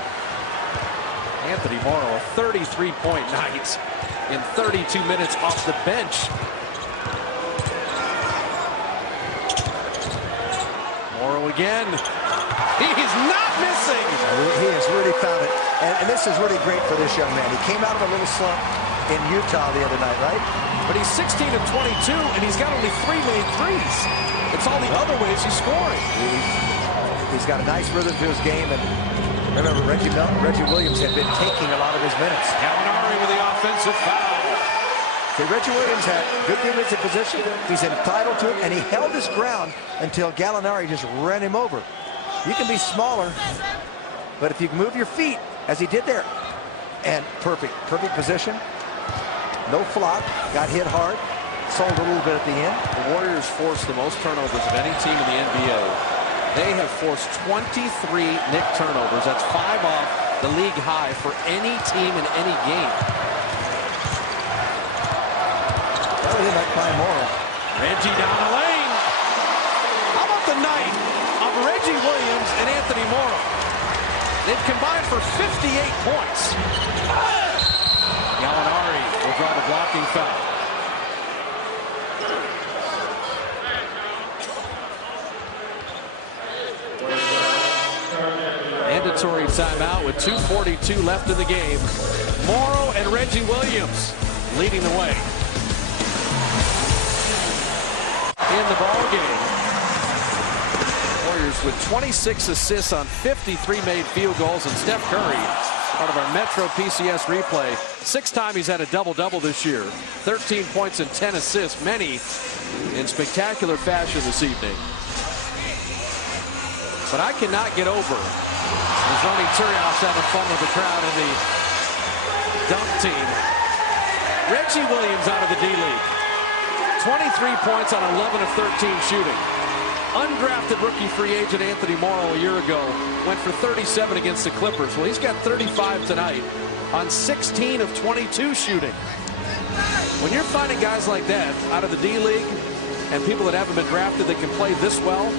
Anthony Morrow, a 33-point night in 32 minutes off the bench. Morrow again. He's not missing. He has really found it. And this is really great for this young man. He came out of a little slump in Utah the other night, right? But he's 16 of 22, and he's got only 3 made threes. It's all the other ways he's scoring. He's got a nice rhythm to his game. And remember, Reggie Williams had been taking a lot of his minutes. Gallinari with the offensive foul. See, Reggie Williams had good defensive position. He's entitled to it, and he held his ground until Gallinari just ran him over. You can be smaller, but if you can move your feet, as he did there, and perfect position, no flop, got hit hard, sold a little bit at the end. The Warriors forced the most turnovers of any team in the NBA. They have forced 23 Knicks turnovers. That's 5 off the league high for any team in any game. That was like Klein Morrow. Reggie down the lane. How about the night of Reggie Williams and Anthony Morrow? They've combined for 58 points. Gallinari will draw the blocking foul. Mandatory timeout with 2:42 left in the game. Morrow and Reggie Williams leading the way in the ball game. Warriors with 26 assists on 53 made field goals, and Steph Curry, part of our Metro PCS replay, 6th time he's had a double-double this year. 13 points and 10 assists, many in spectacular fashion this evening. But I cannot get over Ronnie Turiaf's having fun with the crowd in the dunk team. Reggie Williams out of the D-League. 23 points on 11 of 13 shooting. Undrafted rookie free agent Anthony Morrow a year ago went for 37 against the Clippers. Well, he's got 35 tonight on 16 of 22 shooting. When you're finding guys like that out of the D-League and people that haven't been drafted that can play this well,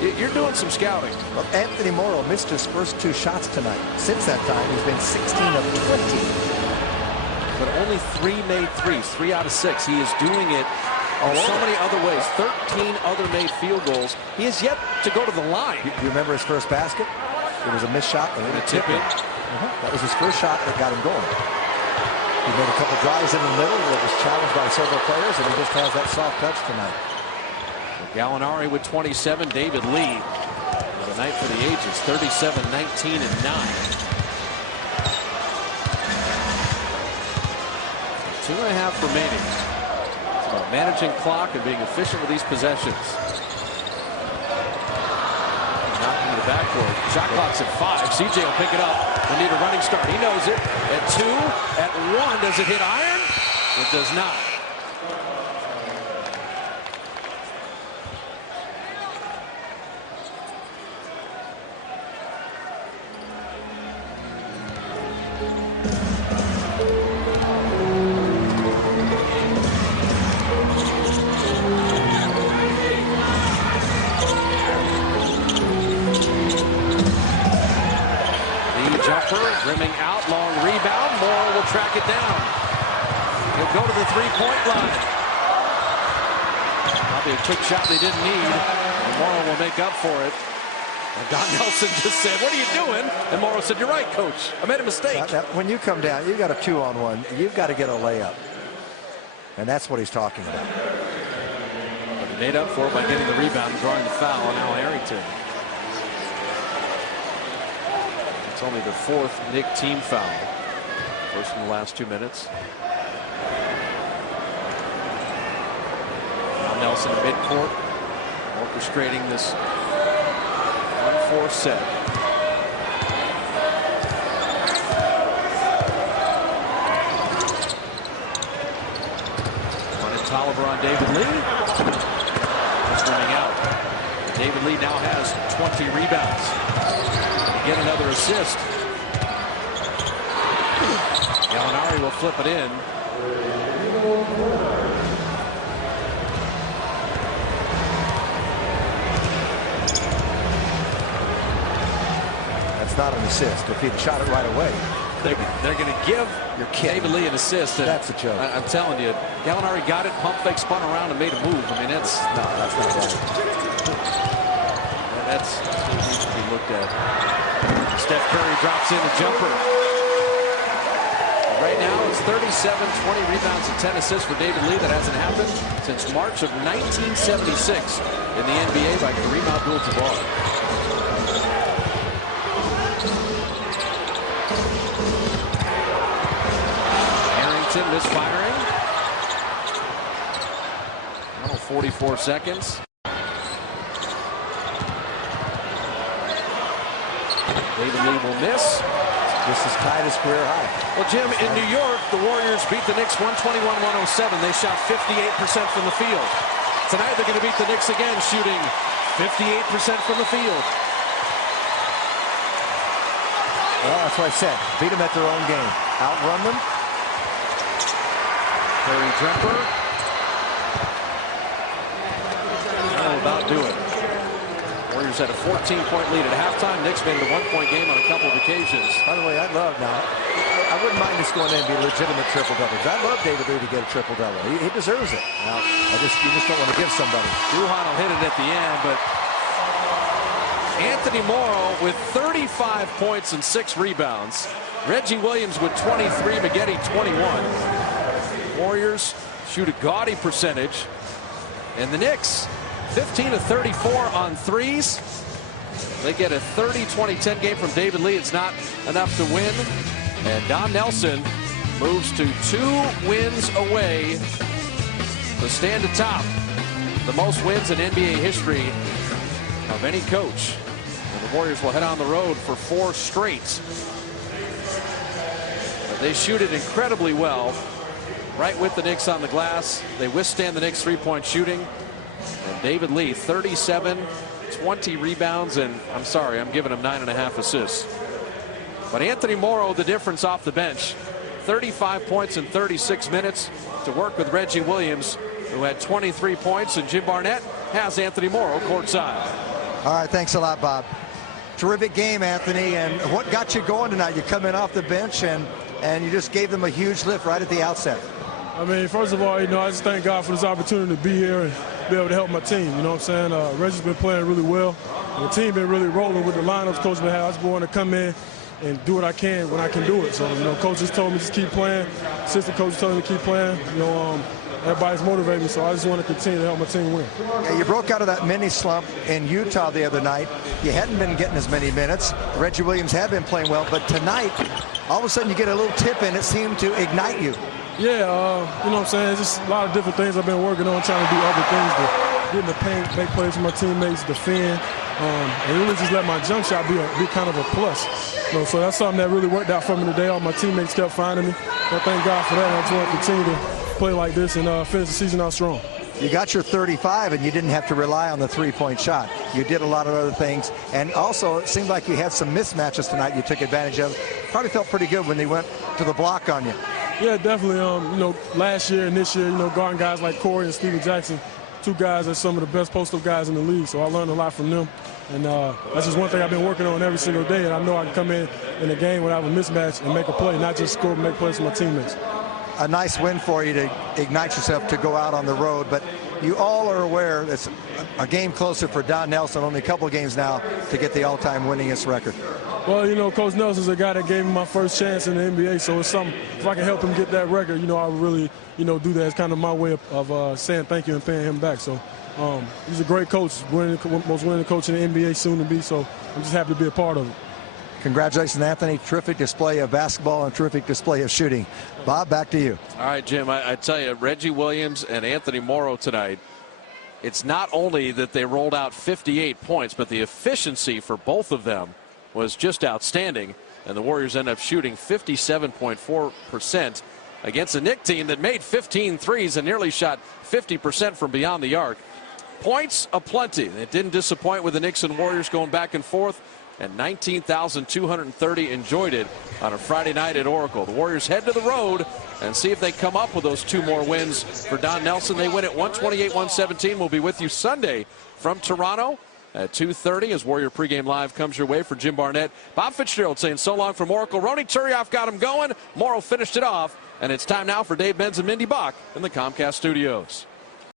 you're doing some scouting. Well, Anthony Morrow missed his first 2 shots tonight. Since that time, he's been 16 of 20. But only 3 made threes, 3 out of 6. He is doing it so many other ways. 13 other made field goals. He has yet to go to the line. You remember his first basket? It was a missed shot and a tip in. That was his first shot that got him going. He made a couple drives in the middle that was challenged by several players, and he just has that soft touch tonight. Gallinari with 27. David Lee with a night for the ages. 37, 19, and 9. 2.5 remaining. It's about managing clock and being efficient with these possessions. Knocking the backboard. Shot clock's at 5. CJ will pick it up. We'll need a running start. He knows it. At 2, at 1. Does it hit iron? It does not. Rimming out, long rebound. Morrow will track it down. He'll go to the 3-point line. Probably a quick shot they didn't need. And Morrow will make up for it. And Don Nelson just said, "What are you doing?" And Morrow said, "You're right, coach. I made a mistake." When you come down, you got a 2-on-1. You've got to get a layup. And that's what he's talking about. But he made up for it by getting the rebound and drawing the foul on Al Harrington. It's only the 4th Knick team foul. First in the last 2 minutes. Now Nelson midcourt, orchestrating this 1-4 set. One in Tolliver on David Lee. Just running out. David Lee now has 20 rebounds. Get another assist. Gallinari will flip it in. That's not an assist. If he'd shot it right away, they're going to give David Lee an assist. That's a joke. I'm telling you, Gallinari got it, pump fake, spun around, and made a move. I mean, that's not right. That's what needs to be looked at. Steph Curry drops in the jumper. Right now it's 37, 20 rebounds and 10 assists for David Lee. That hasn't happened since March of 1976 in the NBA by Kareem Abdul-Jabbar. Harrington misfiring. Now 44 seconds. David Lee will miss. This is tied his career high. Well, Jim, in New York, the Warriors beat the Knicks 121-107. They shot 58% from the field. Tonight, they're going to beat the Knicks again, shooting 58% from the field. Well, that's what I said. Beat them at their own game. Outrun them. Curry jumper. That'll about do it. Warriors had a 14-point lead at halftime. Knicks made it a 1-point game on a couple of occasions. By the way, I wouldn't mind this going in and be a legitimate triple-double. I love David Lee to get a triple-double. He deserves it. Now, you just don't want to give somebody. Duhan will hit it at the end, but Anthony Morrow with 35 points and 6 rebounds. Reggie Williams with 23, Maggette 21. Warriors shoot a gaudy percentage. And the Knicks, 15 of 34 on threes. They get a 30-20-10 game from David Lee. It's not enough to win. And Don Nelson moves to 2 wins away to stand atop the most wins in NBA history of any coach. And the Warriors will head on the road for 4 straight. But they shoot it incredibly well, right with the Knicks on the glass. They withstand the Knicks' three-point shooting. And David Lee, 37, 20 rebounds, and I'm sorry, I'm giving him 9.5 assists. But Anthony Morrow, the difference off the bench, 35 points in 36 minutes to work with Reggie Williams, who had 23 points, and Jim Barnett has Anthony Morrow courtside. All right, thanks a lot, Bob. Terrific game, Anthony. And what got you going tonight? You come in off the bench and you just gave them a huge lift right at the outset. I mean, first of all, I just thank God for this opportunity to be here and be able to help my team. You know what I'm saying? Reggie's been playing really well. And the team been really rolling with the lineups coach been having. I just want to come in and do what I can when I can do it. So, coaches told me just keep playing. Assistant coach told me to keep playing. Everybody's motivating me, so I just want to continue to help my team win. Yeah, you broke out of that mini slump in Utah the other night. You hadn't been getting as many minutes. Reggie Williams had been playing well, but tonight, all of a sudden you get a little tip and it seemed to ignite you. Yeah, you know what I'm saying? It's just a lot of different things I've been working on, trying to do other things, to get in the paint, make plays for my teammates, defend, and really just let my jump shot be kind of a plus. So that's something that really worked out for me today. All my teammates kept finding me. I thank God for that. And I just want to continue to play like this and finish the season out strong. You got your 35 and you didn't have to rely on the three-point shot. You did a lot of other things, and also it seemed like you had some mismatches tonight you took advantage of. Probably felt pretty good when they went to the block on you. Yeah, definitely. Last year and this year, guarding guys like Corey and Steven Jackson, 2 guys are some of the best post-up guys in the league, so I learned a lot from them. And that's just one thing I've been working on every single day, and I know I can come in a game without a mismatch and make a play, not just score, but make plays for my teammates. A nice win for you to ignite yourself to go out on the road, but you all are aware it's a game closer for Don Nelson, only a couple of games now to get the all-time winningest record. Well, Coach Nelson's a guy that gave me my first chance in the NBA, so it's something, if I can help him get that record, I would really, do that. It's kind of my way of saying thank you and paying him back. So he's a great coach, most winning coach in the NBA soon to be, so I'm just happy to be a part of it. Congratulations, Anthony. Terrific display of basketball and terrific display of shooting. Bob, back to you. All right, Jim, I tell you, Reggie Williams and Anthony Morrow tonight, it's not only that they rolled out 58 points, but the efficiency for both of them was just outstanding. And the Warriors end up shooting 57.4% against a Knicks team that made 15 threes and nearly shot 50% from beyond the arc. Points aplenty. It didn't disappoint with the Knicks and Warriors going back and forth. And 19,230 enjoyed it on a Friday night at Oracle. The Warriors head to the road and see if they come up with those 2 more wins for Don Nelson. They win at 128-117. We'll be with you Sunday from Toronto at 2:30 as Warrior pregame live comes your way. For Jim Barnett, Bob Fitzgerald saying so long from Oracle. Ronnie Turioff got him going. Morrow finished it off. And it's time now for Dave Benz and Mindy Bach in the Comcast studios.